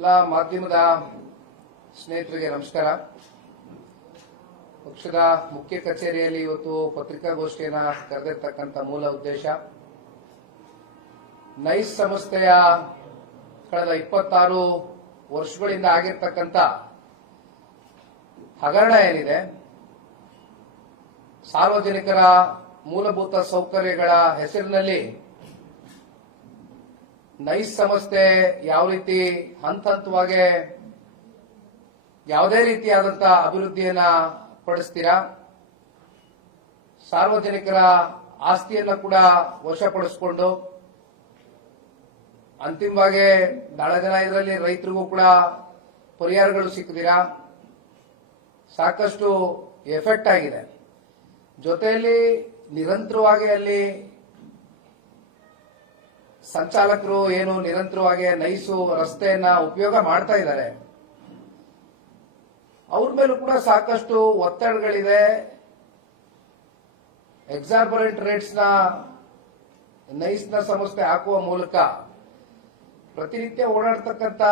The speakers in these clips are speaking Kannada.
ಎಲ್ಲ ಮಾಧ್ಯಮದ ಸ್ನೇಹಿತರಿಗೆ ನಮಸ್ಕಾರ. ಪಕ್ಷದ ಮುಖ್ಯ ಕಚೇರಿಯಲ್ಲಿ ಇವತ್ತು ಪತ್ರಿಕಾಗೋಷ್ಠಿಯನ್ನು ಕರೆದಿರ್ತಕ್ಕಂಥ ಮೂಲ ಉದ್ದೇಶ ನೈಸ್ ಸಂಸ್ಥೆಯ ಕಳೆದ 26 ವರ್ಷಗಳಿಂದ ಆಗಿರ್ತಕ್ಕಂಥ ಹಗರಣ ಏನಿದೆ, ಸಾರ್ವಜನಿಕರ ಮೂಲಭೂತ ಸೌಕರ್ಯಗಳ ಹೆಸರಿನಲ್ಲಿ ನೈಸ್ ಸಂಸ್ಥೆ ಯಾವ ರೀತಿ ಹಂತ ಹಂತವಾಗಿ ಯಾವುದೇ ರೀತಿಯಾದಂತಹ ಅಭಿವೃದ್ಧಿಯನ್ನ ಪಡಿಸ್ತೀರಾ, ಸಾರ್ವಜನಿಕರ ಆಸ್ತಿಯನ್ನ ಕೂಡ ವಶಪಡಿಸಿಕೊಂಡು ಅಂತಿಮವಾಗಿ ಬಹಳ ಜನ ಇದರಲ್ಲಿ ರೈತರಿಗೂ ಕೂಡ ಪರಿಹಾರಗಳು ಸಿಕ್ಕಿದೀರಾ, ಸಾಕಷ್ಟು ಎಫೆಕ್ಟ್ ಆಗಿದೆ. ಜೊತೆಯಲ್ಲಿ ನಿರಂತರವಾಗಿ ಅಲ್ಲಿ ಸಂಚಾಲಕರು ಏನು ನಿರಂತರವಾಗಿ ನೈಸು ರಸ್ತೆಯನ್ನ ಉಪಯೋಗ ಮಾಡ್ತಾ ಇದ್ದಾರೆ, ಅವ್ರ ಮೇಲೂ ಕೂಡ ಸಾಕಷ್ಟು ಒತ್ತಡಗಳಿದೆ. ಎಕ್ಸಾರ್ಬರೆಂಟ್ ರೇಟ್ಸ್ ನ ನೈಸ್ ನ ಸಂಸ್ಥೆ ಹಾಕುವ ಮೂಲಕ ಪ್ರತಿನಿತ್ಯ ಓಡಾಡ್ತಕ್ಕಂಥ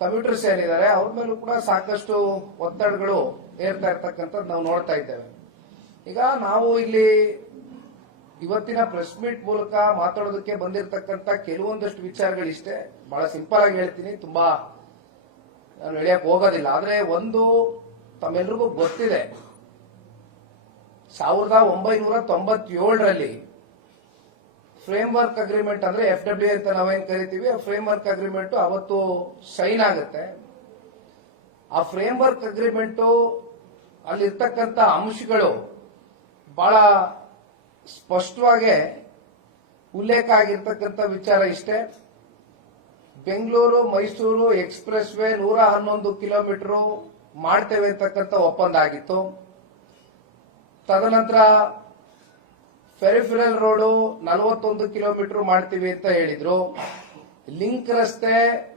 ಕಮ್ಯೂಟರ್ಸ್ ಏನಿದ್ದಾರೆ ಅವ್ರ ಮೇಲೂ ಕೂಡ ಸಾಕಷ್ಟು ಒತ್ತಡಗಳು ಏರ್ತಾ ಇರ್ತಕ್ಕಂಥದ್ದು ನಾವು ನೋಡ್ತಾ ಇದ್ದೇವೆ. ಈಗ ನಾವು ಇಲ್ಲಿ ಇವತ್ತಿನ ಪ್ರೆಸ್ ಮೀಟ್ ಮೂಲಕ ಮಾತಾಡೋದಕ್ಕೆ ಬಂದಿರತಕ್ಕಂಥ ಕೆಲವೊಂದಷ್ಟು ವಿಚಾರಗಳಿಷ್ಟೇ. ಬಹಳ ಸಿಂಪಲ್ ಆಗಿ ಹೇಳ್ತೀನಿ, ತುಂಬಾ ನಾನು ಎಳೆಯಕ್ಕೆ ಹೋಗೋದಿಲ್ಲ. ಆದ್ರೆ ಒಂದು ತಮ್ಮೆಲ್ರಿಗೂ ಗೊತ್ತಿದೆ, 1997ರಲ್ಲಿ ಫ್ರೇಮ್ವರ್ಕ್ ಅಗ್ರಿಮೆಂಟ್ ಅಂದ್ರೆ FWA ಅಂತ ನಾವೇನ್ ಕರಿತೀವಿ, ಆ ಫ್ರೇಮ್ವರ್ಕ್ ಅಗ್ರಿಮೆಂಟ್ ಅವತ್ತು ಸೈನ್ ಆಗುತ್ತೆ. ಆ ಫ್ರೇಮ್ವರ್ಕ್ ಅಗ್ರಿಮೆಂಟ್ ಅಲ್ಲಿರ್ತಕ್ಕಂಥ ಅಂಶಗಳು ಬಹಳ ಸ್ಪಷ್ಟವಾಗಿ ಉಲ್ಲೇಖ ಆಗಿರ್ತಕ್ಕಂಥ ವಿಚಾರ ಇಷ್ಟೇ. Bengaluru Mysuru express way 111 kilometre ಮಾಡ್ತೇವೆ ಅಂತಕ್ಕಂಥ ಒಪ್ಪಂದ ಆಗಿತ್ತು. ತದನಂತರ ಫೆರಿಫೆರಲ್ ರೋಡು 41 ಕಿಲೋಮೀಟರ್ ಮಾಡ್ತೀವಿ ಅಂತ ಹೇಳಿದ್ರು. ಲಿಂಕ್ ರಸ್ತೆ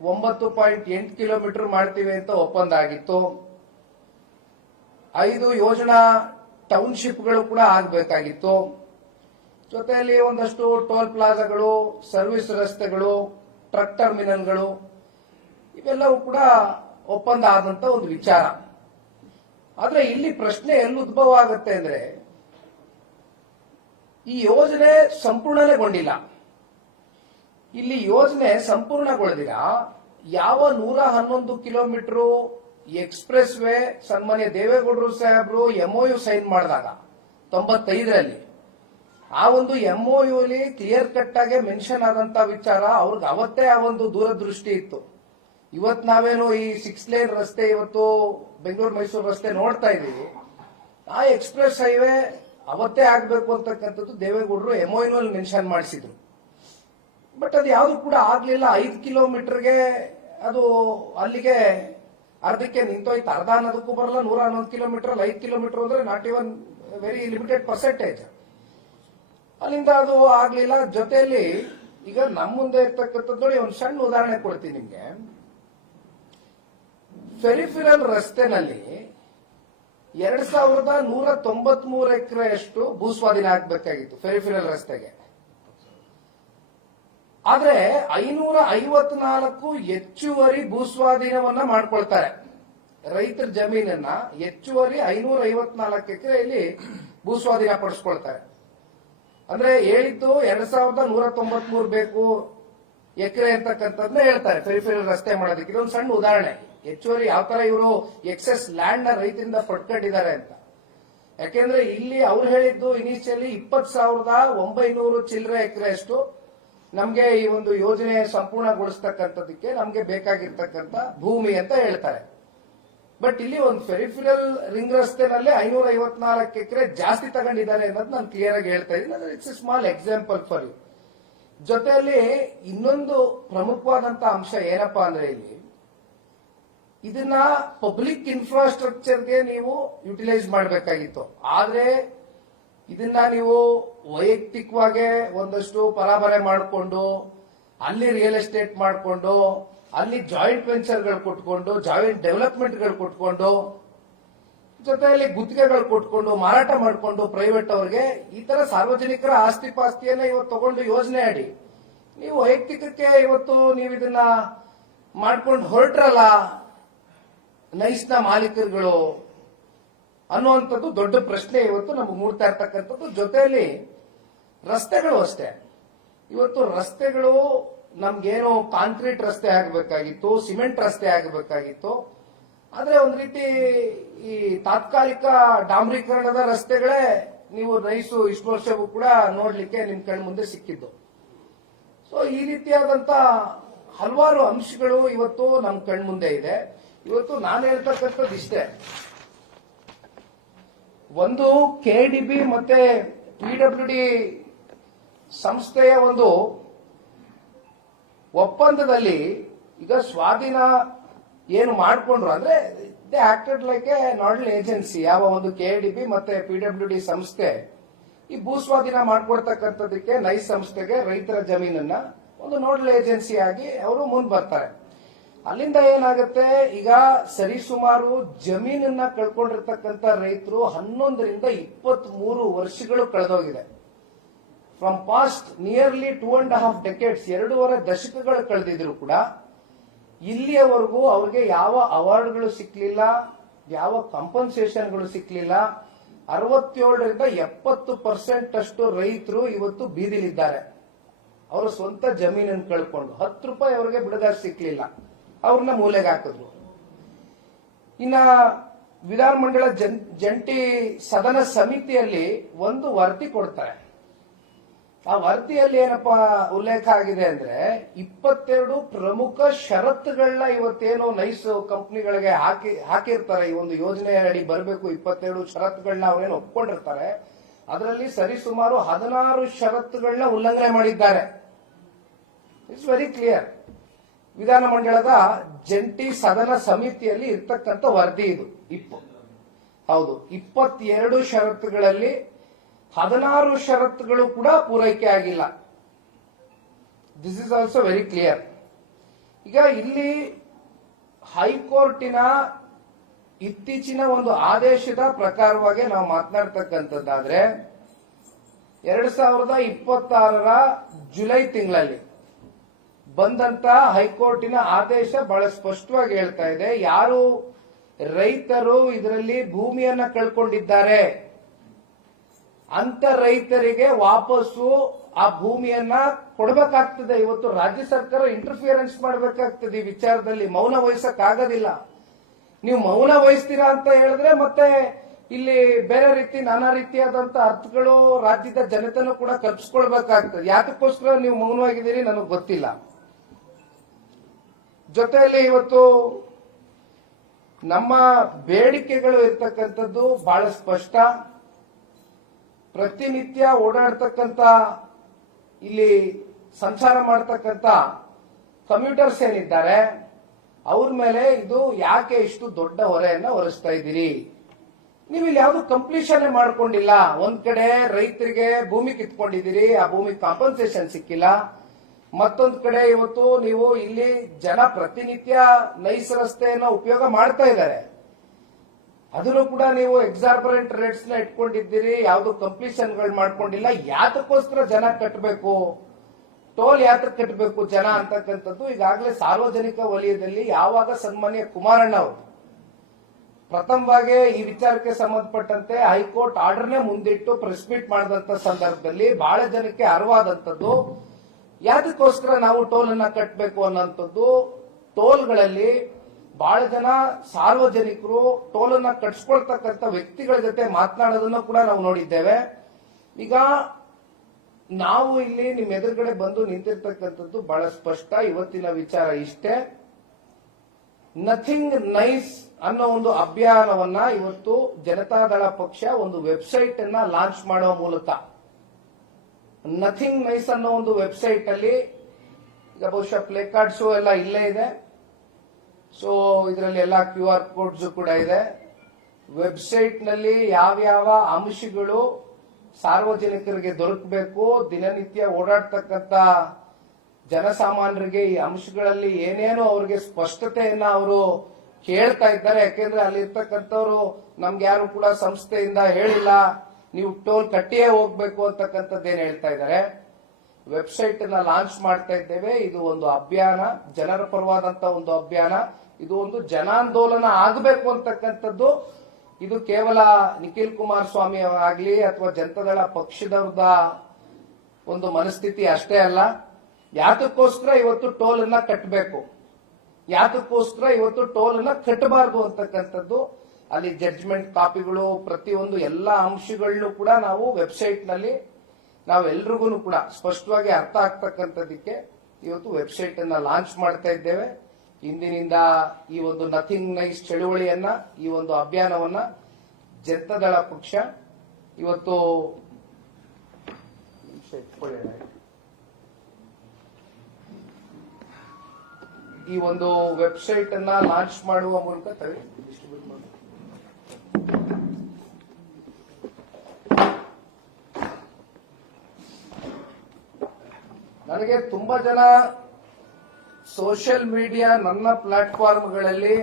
9.8 ಕಿಲೋಮೀಟರ್ ಮಾಡ್ತೀವಿ ಅಂತ ಒಪ್ಪಂದ ಆಗಿತ್ತು. 5 ಯೋಜನಾ ಟೌನ್ಶಿಪ್ಗಳು ಕೂಡ ಆಗಬೇಕಾಗಿತ್ತು. ಜೊತೆಯಲ್ಲಿ ಒಂದಷ್ಟು ಟೋಲ್ ಪ್ಲಾಜಾಗಳು, ಸರ್ವಿಸ್ ರಸ್ತೆಗಳು, ಟ್ರಕ್ ಟರ್ಮಿನಲ್ಗಳು, ಇವೆಲ್ಲವೂ ಕೂಡ ಒಪ್ಪಂದ ಆದಂತ ಒಂದು ವಿಚಾರ. ಆದ್ರೆ ಇಲ್ಲಿ ಪ್ರಶ್ನೆ ಎಲ್ಲಿ ಉದ್ಭವ ಆಗುತ್ತೆ ಅಂದ್ರೆ, ಈ ಯೋಜನೆ ಸಂಪೂರ್ಣಗೊಂಡಿಲ್ಲ. ಇಲ್ಲಿ ಯೋಜನೆ ಸಂಪೂರ್ಣಗೊಳ್ಳದಿರ ಯಾವ 111 ಕಿಲೋಮೀಟರ್ ಎಕ್ಸ್ಪ್ರೆಸ್ ವೇ ಸನ್ಮಾನ್ಯ ದೇವೇಗೌಡರು ಸಾಹೇಬರು MOU ಸೈನ್ ಮಾಡಿದಾಗ 95ರಲ್ಲಿ ಆ ಒಂದು MOU ಅಲ್ಲಿ ಕ್ಲಿಯರ್ ಕಟ್ ಆಗಿ ಮೆನ್ಷನ್ ಆದಂತ ವಿಚಾರ, ಅವ್ರಿಗೆ ಅವತ್ತೇ ಆ ಒಂದು ದೂರದೃಷ್ಟಿ ಇತ್ತು. ಇವತ್ತು ನಾವೇನು ಈ 6 ಲೇನ್ ರಸ್ತೆ ಇವತ್ತು ಬೆಂಗಳೂರು ಮೈಸೂರು ರಸ್ತೆ ನೋಡ್ತಾ ಇದೀವಿ, ಆ ಎಕ್ಸ್ಪ್ರೆಸ್ ಹೈವೇ ಅವತ್ತೇ ಆಗ್ಬೇಕು ಅಂತಕ್ಕಂಥದ್ದು ದೇವೇಗೌಡರು MOU ನಲ್ಲಿ ಮೆನ್ಷನ್ ಮಾಡಿಸಿದ್ರು. ಬಟ್ ಅದು ಯಾವುದು ಕೂಡ ಆಗ್ಲಿಲ್ಲ. 5 ಕಿಲೋಮೀಟರ್ಗೆ ಅದು ಅಲ್ಲಿಗೆ ಅರ್ಧಕ್ಕೆ ನಿಂತೋಯ್ತು. ಅರ್ಧ ಅನ್ನೋದಕ್ಕೂ ಬರಲ್ಲ. 111 ಕಿಲೋಮೀಟರ್ 5 ಕಿಲೋಮೀಟರ್ ಅಂದ್ರೆ not even very limited percentage. ಅಲ್ಲಿಂದ ಅದು ಆಗ್ಲಿಲ್ಲ. ಜೊತೆಯಲ್ಲಿ ಈಗ ನಮ್ಮ ಮುಂದೆ ಇರ್ತಕ್ಕಂಥದ್ದು ನೋಡಿ, ಒಂದು ಸಣ್ಣ ಉದಾಹರಣೆ ಕೊಡ್ತೀನಿ ನಿಮ್ಗೆ. ಫೆರಿಫೆರಲ್ ರಸ್ತೆನಲ್ಲಿ 2193 ಎಕರೆಯಷ್ಟು ಭೂಸ್ವಾಧೀನ ಆಗಬೇಕಾಗಿತ್ತು ಫೆರಿಫೆರಲ್ ರಸ್ತೆಗೆ. ಆದ್ರೆ 554 ಹೆಚ್ಚುವರಿ ಭೂಸ್ವಾಧೀನವನ್ನ ಮಾಡ್ಕೊಳ್ತಾರೆ. ರೈತರ ಜಮೀನನ್ನ ಹೆಚ್ಚುವರಿ 554 ಎಕರೆಯಲ್ಲಿ ಭೂಸ್ವಾಧೀನ ಪಡಿಸ್ಕೊಳ್ತಾರೆ. ಅಂದ್ರೆ ಹೇಳಿದ್ದು 2193 ಬೇಕು ಎಕರೆ ಅಂತಕ್ಕಂಥದ್ನ ಹೇಳ್ತಾರೆ ಫೆರಿಫೆರಲ್ ರಸ್ತೆ ಮಾಡೋದಕ್ಕೆ. ಇದೊಂದು ಸಣ್ಣ ಉದಾಹರಣೆ. ಹೆಚ್ಚುವರಿ ಯಾವ ತರ ಇವರು ಎಕ್ಸೆಸ್ ಲ್ಯಾಂಡ್ ನ ರೈತರಿಂದ ಪಡ್ಕೊಂಡಿದ್ದಾರೆ ಅಂತ. ಯಾಕೆಂದ್ರೆ ಇಲ್ಲಿ ಅವ್ರು ಹೇಳಿದ್ದು ಇನಿಷಿಯಲಿ 20,900 ಚಿಲ್ಲರೆ ಎಕರೆಯಷ್ಟು ನಮ್ಗೆ ಈ ಒಂದು ಯೋಜನೆ ಸಂಪೂರ್ಣಗೊಳಿಸ್ತಕ್ಕಂಥದಕ್ಕೆ ನಮ್ಗೆ ಬೇಕಾಗಿರ್ತಕ್ಕಂಥ ಭೂಮಿ ಅಂತ ಹೇಳ್ತಾರೆ. ಬಟ್ ಇಲ್ಲಿ ಒಂದು ಫೆರಿಫೆರಲ್ ರಿಂಗ್ ರಸ್ತೆನಲ್ಲಿ 554 ಎಕರೆ ಜಾಸ್ತಿ ತಗೊಂಡಿದ್ದಾರೆ ಅನ್ನೋದು ನಾನು ಕ್ಲಿಯರ್ ಆಗಿ ಹೇಳ್ತಾ ಇದ್ದೀನಿ. It's a small example for you. ಜೊತೆಯಲ್ಲಿ ಇನ್ನೊಂದು ಪ್ರಮುಖವಾದಂತ ಅಂಶ ಏನಪ್ಪಾ ಅಂದ್ರೆ, ಇಲ್ಲಿ ಇದನ್ನ ಪಬ್ಲಿಕ್ ಇನ್ಫ್ರಾಸ್ಟ್ರಕ್ಚರ್ಗೆ ನೀವು ಯುಟಿಲೈಸ್ ಮಾಡಬೇಕಾಗಿತ್ತು. ಆದ್ರೆ ಇದನ್ನ ನೀವು ವೈಯಕ್ತಿಕವಾಗಿ ಒಂದಷ್ಟು ಪರಾಬರೆ ಮಾಡಿಕೊಂಡು, ಅಲ್ಲಿ ರಿಯಲ್ ಎಸ್ಟೇಟ್ ಮಾಡಿಕೊಂಡು, ಅಲ್ಲಿ ಜಾಯಿಂಟ್ ವೆಂಚರ್ಗಳು ಕೊಟ್ಕೊಂಡು, ಜಾಯಿಂಟ್ ಡೆವಲಪ್ಮೆಂಟ್ಗಳು ಕೊಟ್ಕೊಂಡು, ಜೊತೆಯಲ್ಲಿ ಗುತ್ತಿಗೆಗಳು ಕೊಟ್ಕೊಂಡು ಮಾರಾಟ ಮಾಡಿಕೊಂಡು ಪ್ರೈವೇಟ್ ಅವರಿಗೆ ಈ ತರ ಸಾರ್ವಜನಿಕರ ಆಸ್ತಿ ಪಾಸ್ತಿಯನ್ನ ಇವತ್ತು ತಗೊಂಡು ಯೋಜನೆ ಅಡಿ ನೀವು ವೈಯಕ್ತಿಕಕ್ಕೆ ಇವತ್ತು ನೀವು ಇದನ್ನ ಮಾಡ್ಕೊಂಡು ಹೊರಟ್ರಲ್ಲ ನೈಸ್ನ ಮಾಲೀಕರುಗಳು ಅನ್ನುವಂಥದ್ದು ದೊಡ್ಡ ಪ್ರಶ್ನೆ ಇವತ್ತು ನಮಗೆ ಮೂಡ್ತಾ ಇರ್ತಕ್ಕಂಥದ್ದು. ಜೊತೆಯಲ್ಲಿ ರಸ್ತೆಗಳು ಅಷ್ಟೇ. ಇವತ್ತು ರಸ್ತೆಗಳು ನಮ್ಗೇನು ಕಾಂಕ್ರೀಟ್ ರಸ್ತೆ ಆಗಬೇಕಾಗಿತ್ತು, ಸಿಮೆಂಟ್ ರಸ್ತೆ ಆಗಬೇಕಾಗಿತ್ತು. ಆದ್ರೆ ಒಂದ್ ರೀತಿ ಈ ತಾತ್ಕಾಲಿಕ ಡಾಂಬರೀಕರಣದ ರಸ್ತೆಗಳೇ ನೀವು ನೈಸು ಇಷ್ಟು ವರ್ಷವೂ ಕೂಡ ನೋಡ್ಲಿಕ್ಕೆ ನಿಮ್ ಕಣ್ ಮುಂದೆ ಸಿಕ್ಕಿದ್ದು. ಸೊ ಈ ರೀತಿಯಾದಂತ ಹಲವಾರು ಅಂಶಗಳು ಇವತ್ತು ನಮ್ ಕಣ್ ಮುಂದೆ ಇದೆ. ಇವತ್ತು ನಾನು ಹೇಳ್ತಕ್ಕಂಥದ್ದು ಇಷ್ಟೇ, ಒಂದು ಕೆಡಿಬಿ ಮತ್ತೆ ಪಿಡಬ್ಲ್ಯೂಡಿ ಸಂಸ್ಥೆಯ ಒಂದು ಒಪ್ಪಂದದಲ್ಲಿ ಈಗ ಸ್ವಾಧೀನ ಏನು ಮಾಡಿಕೊಂಡ್ರು ಅಂದ್ರೆ they acted like a nodal agency. ಯಾವ ಒಂದು ಕೆಡಿಬಿ ಮತ್ತೆ ಪಿಡಬ್ಲ್ಯೂಡಿ ಸಂಸ್ಥೆ ಈ ಭೂ ಸ್ವಾಧೀನ ಮಾಡ್ಕೊಡ್ತಕ್ಕಂಥದಕ್ಕೆ ನೈಸ್ ಸಂಸ್ಥೆಗೆ ರೈತರ ಜಮೀನನ್ನ ಒಂದು ನೋಡಲ್ ಏಜೆನ್ಸಿ ಆಗಿ ಅವರು ಮುಂದೆ ಬರ್ತಾರೆ. ಅಲ್ಲಿಂದ ಏನಾಗುತ್ತೆ, ಈಗ ಸರಿಸುಮಾರು ಜಮೀನನ್ನ ಕಳ್ಕೊಂಡಿರ್ತಕ್ಕಂಥ ರೈತರು 11 ರಿಂದ 23 ವರ್ಷಗಳು ಕಳೆದೋಗಿದೆ. ಫ್ರಮ್ ಪಾಸ್ಟ್ ನಿಯರ್ಲಿ 2.5 decades, 2.5 ದಶಕಗಳು ಕಳೆದಿದ್ರು ಕೂಡ ಇಲ್ಲಿಯವರೆಗೂ ಅವ್ರಿಗೆ ಯಾವ ಅವಾರ್ಡ್ಗಳು ಸಿಕ್ಲಿಲ್ಲ, ಯಾವ ಕಾಂಪನ್ಸೇಷನ್ಗಳು ಸಿಕ್ಲಿಲ್ಲ. 67 ರಿಂದ 70% ಅಷ್ಟು ರೈತರು ಇವತ್ತು ಬೀದಿಲಿದ್ದಾರೆ. ಅವರ ಸ್ವಂತ ಜಮೀನನ್ನು ಕಳ್ಕೊಂಡು 10 ರೂಪಾಯಿ ಅವರಿಗೆ ಬಿಡುಗಡೆ ಸಿಕ್ಲಿಲ್ಲ, ಅವ್ರನ್ನ ಮೂಲೆಗೆ ಹಾಕಿದ್ರು. ಇನ್ನ ವಿಧಾನಮಂಡಲ ಜಂಟಿ ಸದನ ಸಮಿತಿಯಲ್ಲಿ ಒಂದು ವರದಿ ಕೊಡ್ತಾರೆ. ಆ ವರದಿಯಲ್ಲಿ ಏನಪ್ಪಾ ಉಲ್ಲೇಖ ಆಗಿದೆ ಅಂದ್ರೆ 22 ಪ್ರಮುಖ ಷರತ್ತುಗಳನ್ನ ಇವತ್ತೇನು ನೈಸ್ ಕಂಪನಿಗಳಿಗೆ ಹಾಕಿರ್ತಾರೆ. ಈ ಒಂದು ಯೋಜನೆ ಅಡಿ ಬರಬೇಕು 22 ಷರತ್ತುಗಳನ್ನ ಅವರೇನು ಒಪ್ಕೊಂಡಿರ್ತಾರೆ. ಅದರಲ್ಲಿ ಸರಿಸುಮಾರು 16 ಷರತ್ತುಗಳನ್ನ ಉಲ್ಲಂಘನೆ ಮಾಡಿದ್ದಾರೆ. It's very clear. ವಿಧಾನಮಂಡಲದ ಜಂಟಿ ಸದನ ಸಮಿತಿಯಲ್ಲಿ ಇರ್ತಕ್ಕಂಥ ವರದಿ ಇದು. ಹೌದು, 22 ಷರತ್ತುಗಳಲ್ಲಿ 16 ಷರತ್ತುಗಳು ಕೂಡ ಪೂರೈಕೆ ಆಗಿಲ್ಲ. This is also very clear. ಈಗ ಇಲ್ಲಿ ಹೈಕೋರ್ಟಿನ ಇತ್ತೀಚಿನ ಒಂದು ಆದೇಶದ ಪ್ರಕಾರವಾಗಿ ನಾವು ಮಾತನಾಡ್ತಕ್ಕಂಥದ್ದಾದ್ರೆ 2026ರ ಜುಲೈ ತಿಂಗಳಲ್ಲಿ ಬಂದಂತ ಹೈಕೋರ್ಟಿನ ಆದೇಶ ಬಹಳ ಸ್ಪಷ್ಟವಾಗಿ ಹೇಳ್ತಾ ಇದೆ, ಯಾರು ರೈತರು ಇದರಲ್ಲಿ ಭೂಮಿಯನ್ನ ಕಳ್ಕೊಂಡಿದ್ದಾರೆ ಅಂತ ರೈತರಿಗೆ ವಾಪಸ್ಸು ಆ ಭೂಮಿಯನ್ನ ಕೊಡಬೇಕಾಗ್ತದೆ. ಇವತ್ತು ರಾಜ್ಯ ಸರ್ಕಾರ ಇಂಟರ್ಫಿಯರೆನ್ಸ್ ಮಾಡಬೇಕಾಗ್ತದೆ ಈ ವಿಚಾರದಲ್ಲಿ. ಮೌನ ವಹಿಸಕ್ಕಾಗೋದಿಲ್ಲ. ನೀವು ಮೌನ ವಹಿಸ್ತೀರಾ ಅಂತ ಹೇಳಿದ್ರೆ ಮತ್ತೆ ಇಲ್ಲಿ ಬೇರೆ ರೀತಿ ನಾನಾ ರೀತಿಯಾದಂತ ಅರ್ಥಗಳು ರಾಜ್ಯದ ಜನತೆನೂ ಕೂಡ ಕಲ್ಪಿಸ್ಕೊಳ್ಬೇಕಾಗ್ತದೆ. ಯಾತಕ್ಕೋಸ್ಕರ ನೀವು ಮೌನವಾಗಿದ್ದೀರಿ ನನಗೆ ಗೊತ್ತಿಲ್ಲ. ಜೊತೆಯಲ್ಲಿ ಇವತ್ತು ನಮ್ಮ ಬೇಡಿಕೆಗಳು ಇರ್ತಕ್ಕಂಥದ್ದು ಬಹಳ ಸ್ಪಷ್ಟ. ಪ್ರತಿನಿತ್ಯ ಓಡಾಡ್ತಕ್ಕಂಥ ಇಲ್ಲಿ ಸಂಚಾರ ಮಾಡ್ತಕ್ಕಂಥ ಕಮ್ಯೂಟರ್ಸ್ ಏನಿದ್ದಾರೆ ಅವ್ರ ಮೇಲೆ ಇದು ಯಾಕೆ ಇಷ್ಟು ದೊಡ್ಡ ಹೊರೆಯನ್ನ ಹೊರಿಸ್ತಾ ಇದ್ದೀರಿ? ನೀವು ಇಲ್ಲಿ ಯಾವ್ದು ಕಂಪ್ಲೀಷನ್ ಮಾಡ್ಕೊಂಡಿಲ್ಲ. ಒಂದ್ ಕಡೆ ರೈತರಿಗೆ ಭೂಮಿ ಕಿತ್ಕೊಂಡಿದ್ದೀರಿ, ಆ ಭೂಮಿ ಕಾಂಪನ್ಸೇಷನ್ ಸಿಕ್ಕಿಲ್ಲ. ಮತ್ತೊಂದ್ ಕಡೆ ಇವತ್ತು ನೀವು ಇಲ್ಲಿ ಜನ ಪ್ರತಿನಿತ್ಯ ನೈಸ್ ರಸ್ತೆಯನ್ನ ಉಪಯೋಗ ಮಾಡ್ತಾ ಇದ್ದಾರೆ, ಅದನ್ನು ಕೂಡ ನೀವು ಎಕ್ಸಾರ್ಬರೆಂಟ್ ರೇಟ್ಸ್ ನ ಇಟ್ಕೊಂಡಿದ್ದೀರಿ, ಯಾವ್ದು ಕಂಪ್ಲೀಷನ್ಗಳು ಮಾಡ್ಕೊಂಡಿಲ್ಲ. ಯಾತಕ್ಕೋಸ್ಕರ ಜನ ಕಟ್ಟಬೇಕು, ಟೋಲ್ ಯಾತಕ್ಕೆ ಕಟ್ಟಬೇಕು ಜನ ಅಂತಕ್ಕಂಥದ್ದು ಈಗಾಗಲೇ ಸಾರ್ವಜನಿಕ ವಲಯದಲ್ಲಿ ಯಾವಾಗ ಸನ್ಮಾನ್ಯ ಕುಮಾರಣ್ಣ ಅವರು ಪ್ರಥಮವಾಗಿ ಈ ವಿಚಾರಕ್ಕೆ ಸಂಬಂಧಪಟ್ಟಂತೆ ಹೈಕೋರ್ಟ್ ಆರ್ಡರ್ನೇ ಮುಂದಿಟ್ಟು ಪ್ರೆಸ್ ಮೀಟ್ ಮಾಡಿದಂತ ಸಂದರ್ಭದಲ್ಲಿ ಬಹಳ ಜನಕ್ಕೆ ಅರಿವಾದಂಥದ್ದು ಯಾತಕ್ಕೋಸ್ಕರ ನಾವು ಟೋಲ್ ಅನ್ನ ಕಟ್ಟಬೇಕು ಅನ್ನೋಂಥದ್ದು. ಟೋಲ್ಗಳಲ್ಲಿ ಬಹಳ ಜನ ಸಾರ್ವಜನಿಕರು ಟೋಲ್ ಅನ್ನ ಕಟ್ಸ್ಕೊಳ್ತಕ್ಕಂಥ ವ್ಯಕ್ತಿಗಳ ಜೊತೆ ಮಾತನಾಡೋದನ್ನು ಕೂಡ ನಾವು ನೋಡಿದ್ದೇವೆ. ಈಗ ನಾವು ಇಲ್ಲಿ ನಿಮ್ಮ ಎದುರುಗಡೆ ಬಂದು ನಿಂತಿರ್ತಕ್ಕಂಥದ್ದು ಬಹಳ ಸ್ಪಷ್ಟ. ಇವತ್ತಿನ ವಿಚಾರ ಇಷ್ಟೇ, ನಥಿಂಗ್ ನೈಸ್ ಅನ್ನೋ ಒಂದು ಅಭಿಯಾನವನ್ನ ಇವತ್ತು ಜನತಾದಳ ಪಕ್ಷ ಒಂದು ವೆಬ್ಸೈಟ್ ಅನ್ನ ಲಾಂಚ್ ಮಾಡೋ ಮೂಲಕ ನಥಿಂಗ್ ನೈಸ್ ಅನ್ನೋ ಒಂದು ವೆಬ್ಸೈಟ್ ಅಲ್ಲಿ ಈಗ ಬಹುಶಃ ಪ್ಲೇ ಕಾರ್ಡ್ಸ್ ಎಲ್ಲ ಇಲ್ಲೇ ಇದೆ. ಸೊ ಇದರಲ್ಲಿ ಎಲ್ಲ QR ಕೋಡ್ಸ್ ಕೂಡ ಇದೆ. ವೆಬ್ಸೈಟ್ ನಲ್ಲಿ ಯಾವ್ಯಾವ ಅಂಶಗಳು ಸಾರ್ವಜನಿಕರಿಗೆ ದೊರಕಬೇಕು, ದಿನನಿತ್ಯ ಓಡಾಡ್ತಕ್ಕಂಥ ಜನಸಾಮಾನ್ಯರಿಗೆ ಈ ಅಂಶಗಳಲ್ಲಿ ಏನೇನು ಅವರಿಗೆ ಸ್ಪಷ್ಟತೆಯನ್ನ ಅವರು ಕೇಳ್ತಾ ಇದ್ದಾರೆ. ಯಾಕೆಂದ್ರೆ ಅಲ್ಲಿ ಇರ್ತಕ್ಕಂಥವ್ರು ನಮ್ಗೆ ಯಾರು ಕೂಡ ಸಂಸ್ಥೆಯಿಂದ ಹೇಳಿಲ್ಲ ನೀವು ಟೋಲ್ ಕಟ್ಟಿಯೇ ಹೋಗ್ಬೇಕು ಅಂತಕ್ಕಂಥದ್ದೇನು ಹೇಳ್ತಾ ಇದ್ದಾರೆ. ವೆಬ್ಸೈಟ್ ಅನ್ನ ಲಾಂಚ್ ಮಾಡ್ತಾ ಇದ್ದೇವೆ. ಇದು ಒಂದು ಅಭಿಯಾನ, ಜನರ ಪರವಾದಂತ ಒಂದು ಅಭಿಯಾನ. ಇದು ಒಂದು ಜನಾಂದೋಲನ ಆಗಬೇಕು ಅಂತಕ್ಕಂಥದ್ದು. ಇದು ಕೇವಲ ನಿಖಿಲ್ ಕುಮಾರಸ್ವಾಮಿ ಆಗಲಿ ಅಥವಾ ಜನತಾದಳ ಪಕ್ಷದವ್ರದ ಒಂದು ಮನಸ್ಥಿತಿ ಅಷ್ಟೇ ಅಲ್ಲ. ಯಾತಕ್ಕೋಸ್ಕರ ಇವತ್ತು ಟೋಲ್ ಅನ್ನ ಕಟ್ಟಬೇಕು, ಯಾತಕ್ಕೋಸ್ಕರ ಇವತ್ತು ಟೋಲ್ ಅನ್ನ ಕಟ್ಟಬಾರದು ಅಂತಕ್ಕಂಥದ್ದು ಅಲ್ಲಿ ಜಡ್ಜ್ಮೆಂಟ್ ಕಾಪಿಗಳು, ಪ್ರತಿಯೊಂದು ಎಲ್ಲ ಅಂಶಗಳನ್ನು ಕೂಡ ನಾವು ವೆಬ್ಸೈಟ್ ನಲ್ಲಿ ನಾವೆಲ್ರಿಗೂ ಕೂಡ ಸ್ಪಷ್ಟವಾಗಿ ಅರ್ಥ ಆಗ್ತಕ್ಕಂಥದ್ದಕ್ಕೆ ಇವತ್ತು ವೆಬ್ಸೈಟ್ ಅನ್ನ ಲಾಂಚ್ ಮಾಡ್ತಾ ಇದ್ದೇವೆ. ಇಂದಿನಿಂದ ಈ ಒಂದು ನಥಿಂಗ್ ನೈಸ್ ಚಳುವಳಿಯನ್ನ, ಈ ಒಂದು ಅಭಿಯಾನವನ್ನ ಜನತಾದಳ ಪಕ್ಷ ಇವತ್ತು ಈ ಒಂದು ವೆಬ್ಸೈಟ್ ಅನ್ನ ಲಾಂಚ್ ಮಾಡುವ ಮೂಲಕ ನನಗೆ ತುಂಬಾ ಜನ ಸೋಷಿಯಲ್ ಮೀಡಿಯಾ ನನ್ನ ಪ್ಲಾಟ್ಫಾರ್ಮ್ಗಳಲ್ಲಿ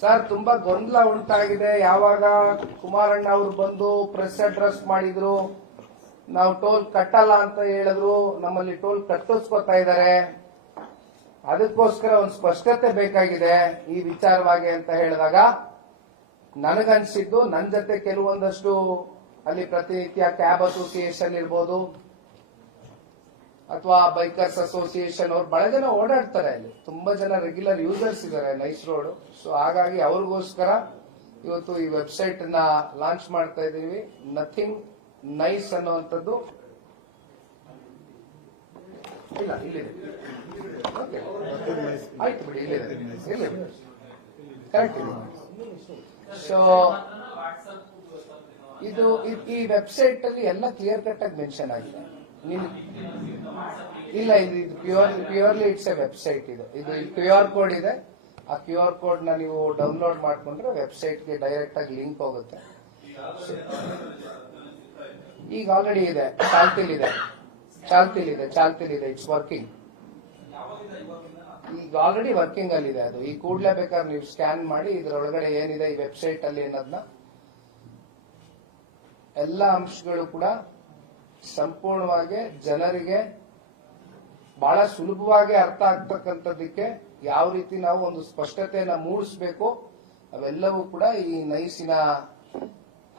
ಸರ್ ತುಂಬಾ ಗೊಂದಲ ಉಂಟಾಗಿದೆ, ಯಾವಾಗ ಕುಮಾರಣ್ಣ ಅವರು ಬಂದು ಪ್ರೆಸ್ ಅಡ್ರೆಸ್ ಮಾಡಿದ್ರು, ನಾವು ಟೋಲ್ ಕಟ್ಟಲ್ಲ ಅಂತ ಹೇಳಿದ್ರು, ನಮ್ಮಲ್ಲಿ ಟೋಲ್ ಕಟ್ಟಿಸ್ಕೊತಾ ಇದ್ದಾರೆ, ಅದಕ್ಕೋಸ್ಕರ ಒಂದು ಸ್ಪಷ್ಟತೆ ಬೇಕಾಗಿದೆ ಈ ವಿಚಾರವಾಗಿ ಅಂತ ಹೇಳಿದಾಗ ನನಗನ್ಸಿದ್ದು, ನನ್ನ ಜೊತೆ ಕೆಲವೊಂದಷ್ಟು ಅಲ್ಲಿ ಪ್ರತಿನಿತ್ಯ ಕ್ಯಾಬ್ ಅಸೋಸಿಯೇಷನ್ ಇರ್ಬೋದು ಅಥವಾ ಬೈಕರ್ಸ್ ಅಸೋಸಿಯೇಷನ್ ಅವ್ರು ಬಹಳ ಜನ ಓಡಾಡ್ತಾರೆ, ಅಲ್ಲಿ ತುಂಬಾ ಜನ ರೆಗ್ಯುಲರ್ ಯೂಸರ್ಸ್ ಇದ್ದಾರೆ ನೈಸ್ ರೋಡ್. ಸೊ ಹಾಗಾಗಿ ಅವ್ರಿಗೋಸ್ಕರ ಇವತ್ತು ಈ ವೆಬ್ಸೈಟ್ ಅನ್ನ ಲಾಂಚ್ ಮಾಡ್ತಾ ಇದ್ದೀವಿ. ನಥಿಂಗ್ ನೈಸ್ ಅನ್ನುವಂಥದ್ದು ಇಲ್ಲ ಇಲ್ಲಿದೆ, ಆಯ್ತು ಬಿಡಿ, ಇಲ್ಲಿದೆ ಕರೆಕ್ಟ್ ಇದೆ. ಸೊ ಇದು ಈ ವೆಬ್ಸೈಟ್ ಅಲ್ಲಿ ಎಲ್ಲ ಕ್ಲಿಯರ್ ಕಟ್ ಆಗಿ ಮೆನ್ಷನ್ ಆಗಿದೆ. ಇಲ್ಲ, ಇದು ಪ್ಯೂರ್ಲಿ ಇಟ್ಸ್ ಎ ವೆಬ್ಸೈಟ್. ಇದು ಕ್ಯೂ ಆರ್ ಕೋಡ್ ಇದೆ. ಆ ಕ್ಯೂ ಆರ್ ಕೋಡ್ ನ ನೀವು ಡೌನ್ಲೋಡ್ ಮಾಡ್ಕೊಂಡ್ರೆ ವೆಬ್ಸೈಟ್ಗೆ ಡೈರೆಕ್ಟ್ ಆಗಿ ಲಿಂಕ್ ಹೋಗುತ್ತೆ. ಈಗ ಆಲ್ರೆಡಿ ಇದೆ, ಚಾಲ್ತಿಲಿದೆ, ಇಟ್ಸ್ ವರ್ಕಿಂಗ್. ಈಗ ಆಲ್ರೆಡಿ ವರ್ಕಿಂಗ್ ಅಲ್ಲಿ ಇದೆ. ಅದು ಈ ಕೂಡಲೇ ಬೇಕಾದ್ರೆ ನೀವು ಸ್ಕ್ಯಾನ್ ಮಾಡಿ ಇದರೊಳಗಡೆ ಏನಿದೆ ಈ ವೆಬ್ಸೈಟ್ ಅಲ್ಲಿ ಅನ್ನೋದನ್ನ ಎಲ್ಲ ಅಂಶಗಳು ಕೂಡ ಸಂಪೂರ್ಣವಾಗಿ ಜನರಿಗೆ ಬಹಳ ಸುಲಭವಾಗಿ ಅರ್ಥ ಆಗ್ತಕ್ಕಂಥದ್ದಕ್ಕೆ ಯಾವ ರೀತಿ ನಾವು ಒಂದು ಸ್ಪಷ್ಟತೆಯನ್ನ ಮೂಡಿಸಬೇಕು, ಅವೆಲ್ಲವೂ ಕೂಡ ಈ ನೈಸಿನ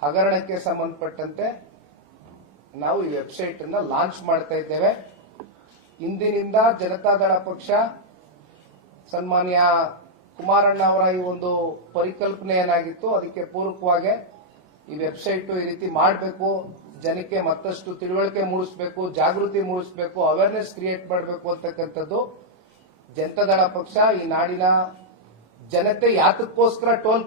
ಹಗರಣಕ್ಕೆ ಸಂಬಂಧಪಟ್ಟಂತೆ ನಾವು ಈ ವೆಬ್ಸೈಟ್ ಅನ್ನ ಲಾಂಚ್ ಮಾಡ್ತಾ ಇದ್ದೇವೆ. ಇಂದಿನಿಂದ ಜನತಾದಳ ಪಕ್ಷ ಸನ್ಮಾನ್ಯ ಕುಮಾರಣ್ಣ ಅವರ ಈ ಒಂದು ಪರಿಕಲ್ಪನೆ ಏನಾಗಿತ್ತು, ಅದಕ್ಕೆ ಪೂರಕವಾಗಿ ಈ ವೆಬ್ಸೈಟ್ ಈ ರೀತಿ ಮಾಡಬೇಕು, ಜನಕ್ಕೆ ಮತ್ತಷ್ಟು ತಿಳುವಳಿಕೆ ಮೂಡಿಸಬೇಕು, ಜಾಗೃತಿ ಮೂಡಿಸಬೇಕು, ಅವೇರ್ನೆಸ್ ಕ್ರಿಯೇಟ್ ಮಾಡಬೇಕು ಅಂತಕ್ಕಂಥದ್ದು ಜನತಾದಳ ಪಕ್ಷ ಈ ನಾಡಿನ ಜನತೆ ಯಾತಕ್ಕೋಸ್ಕರ ಟೋಲ್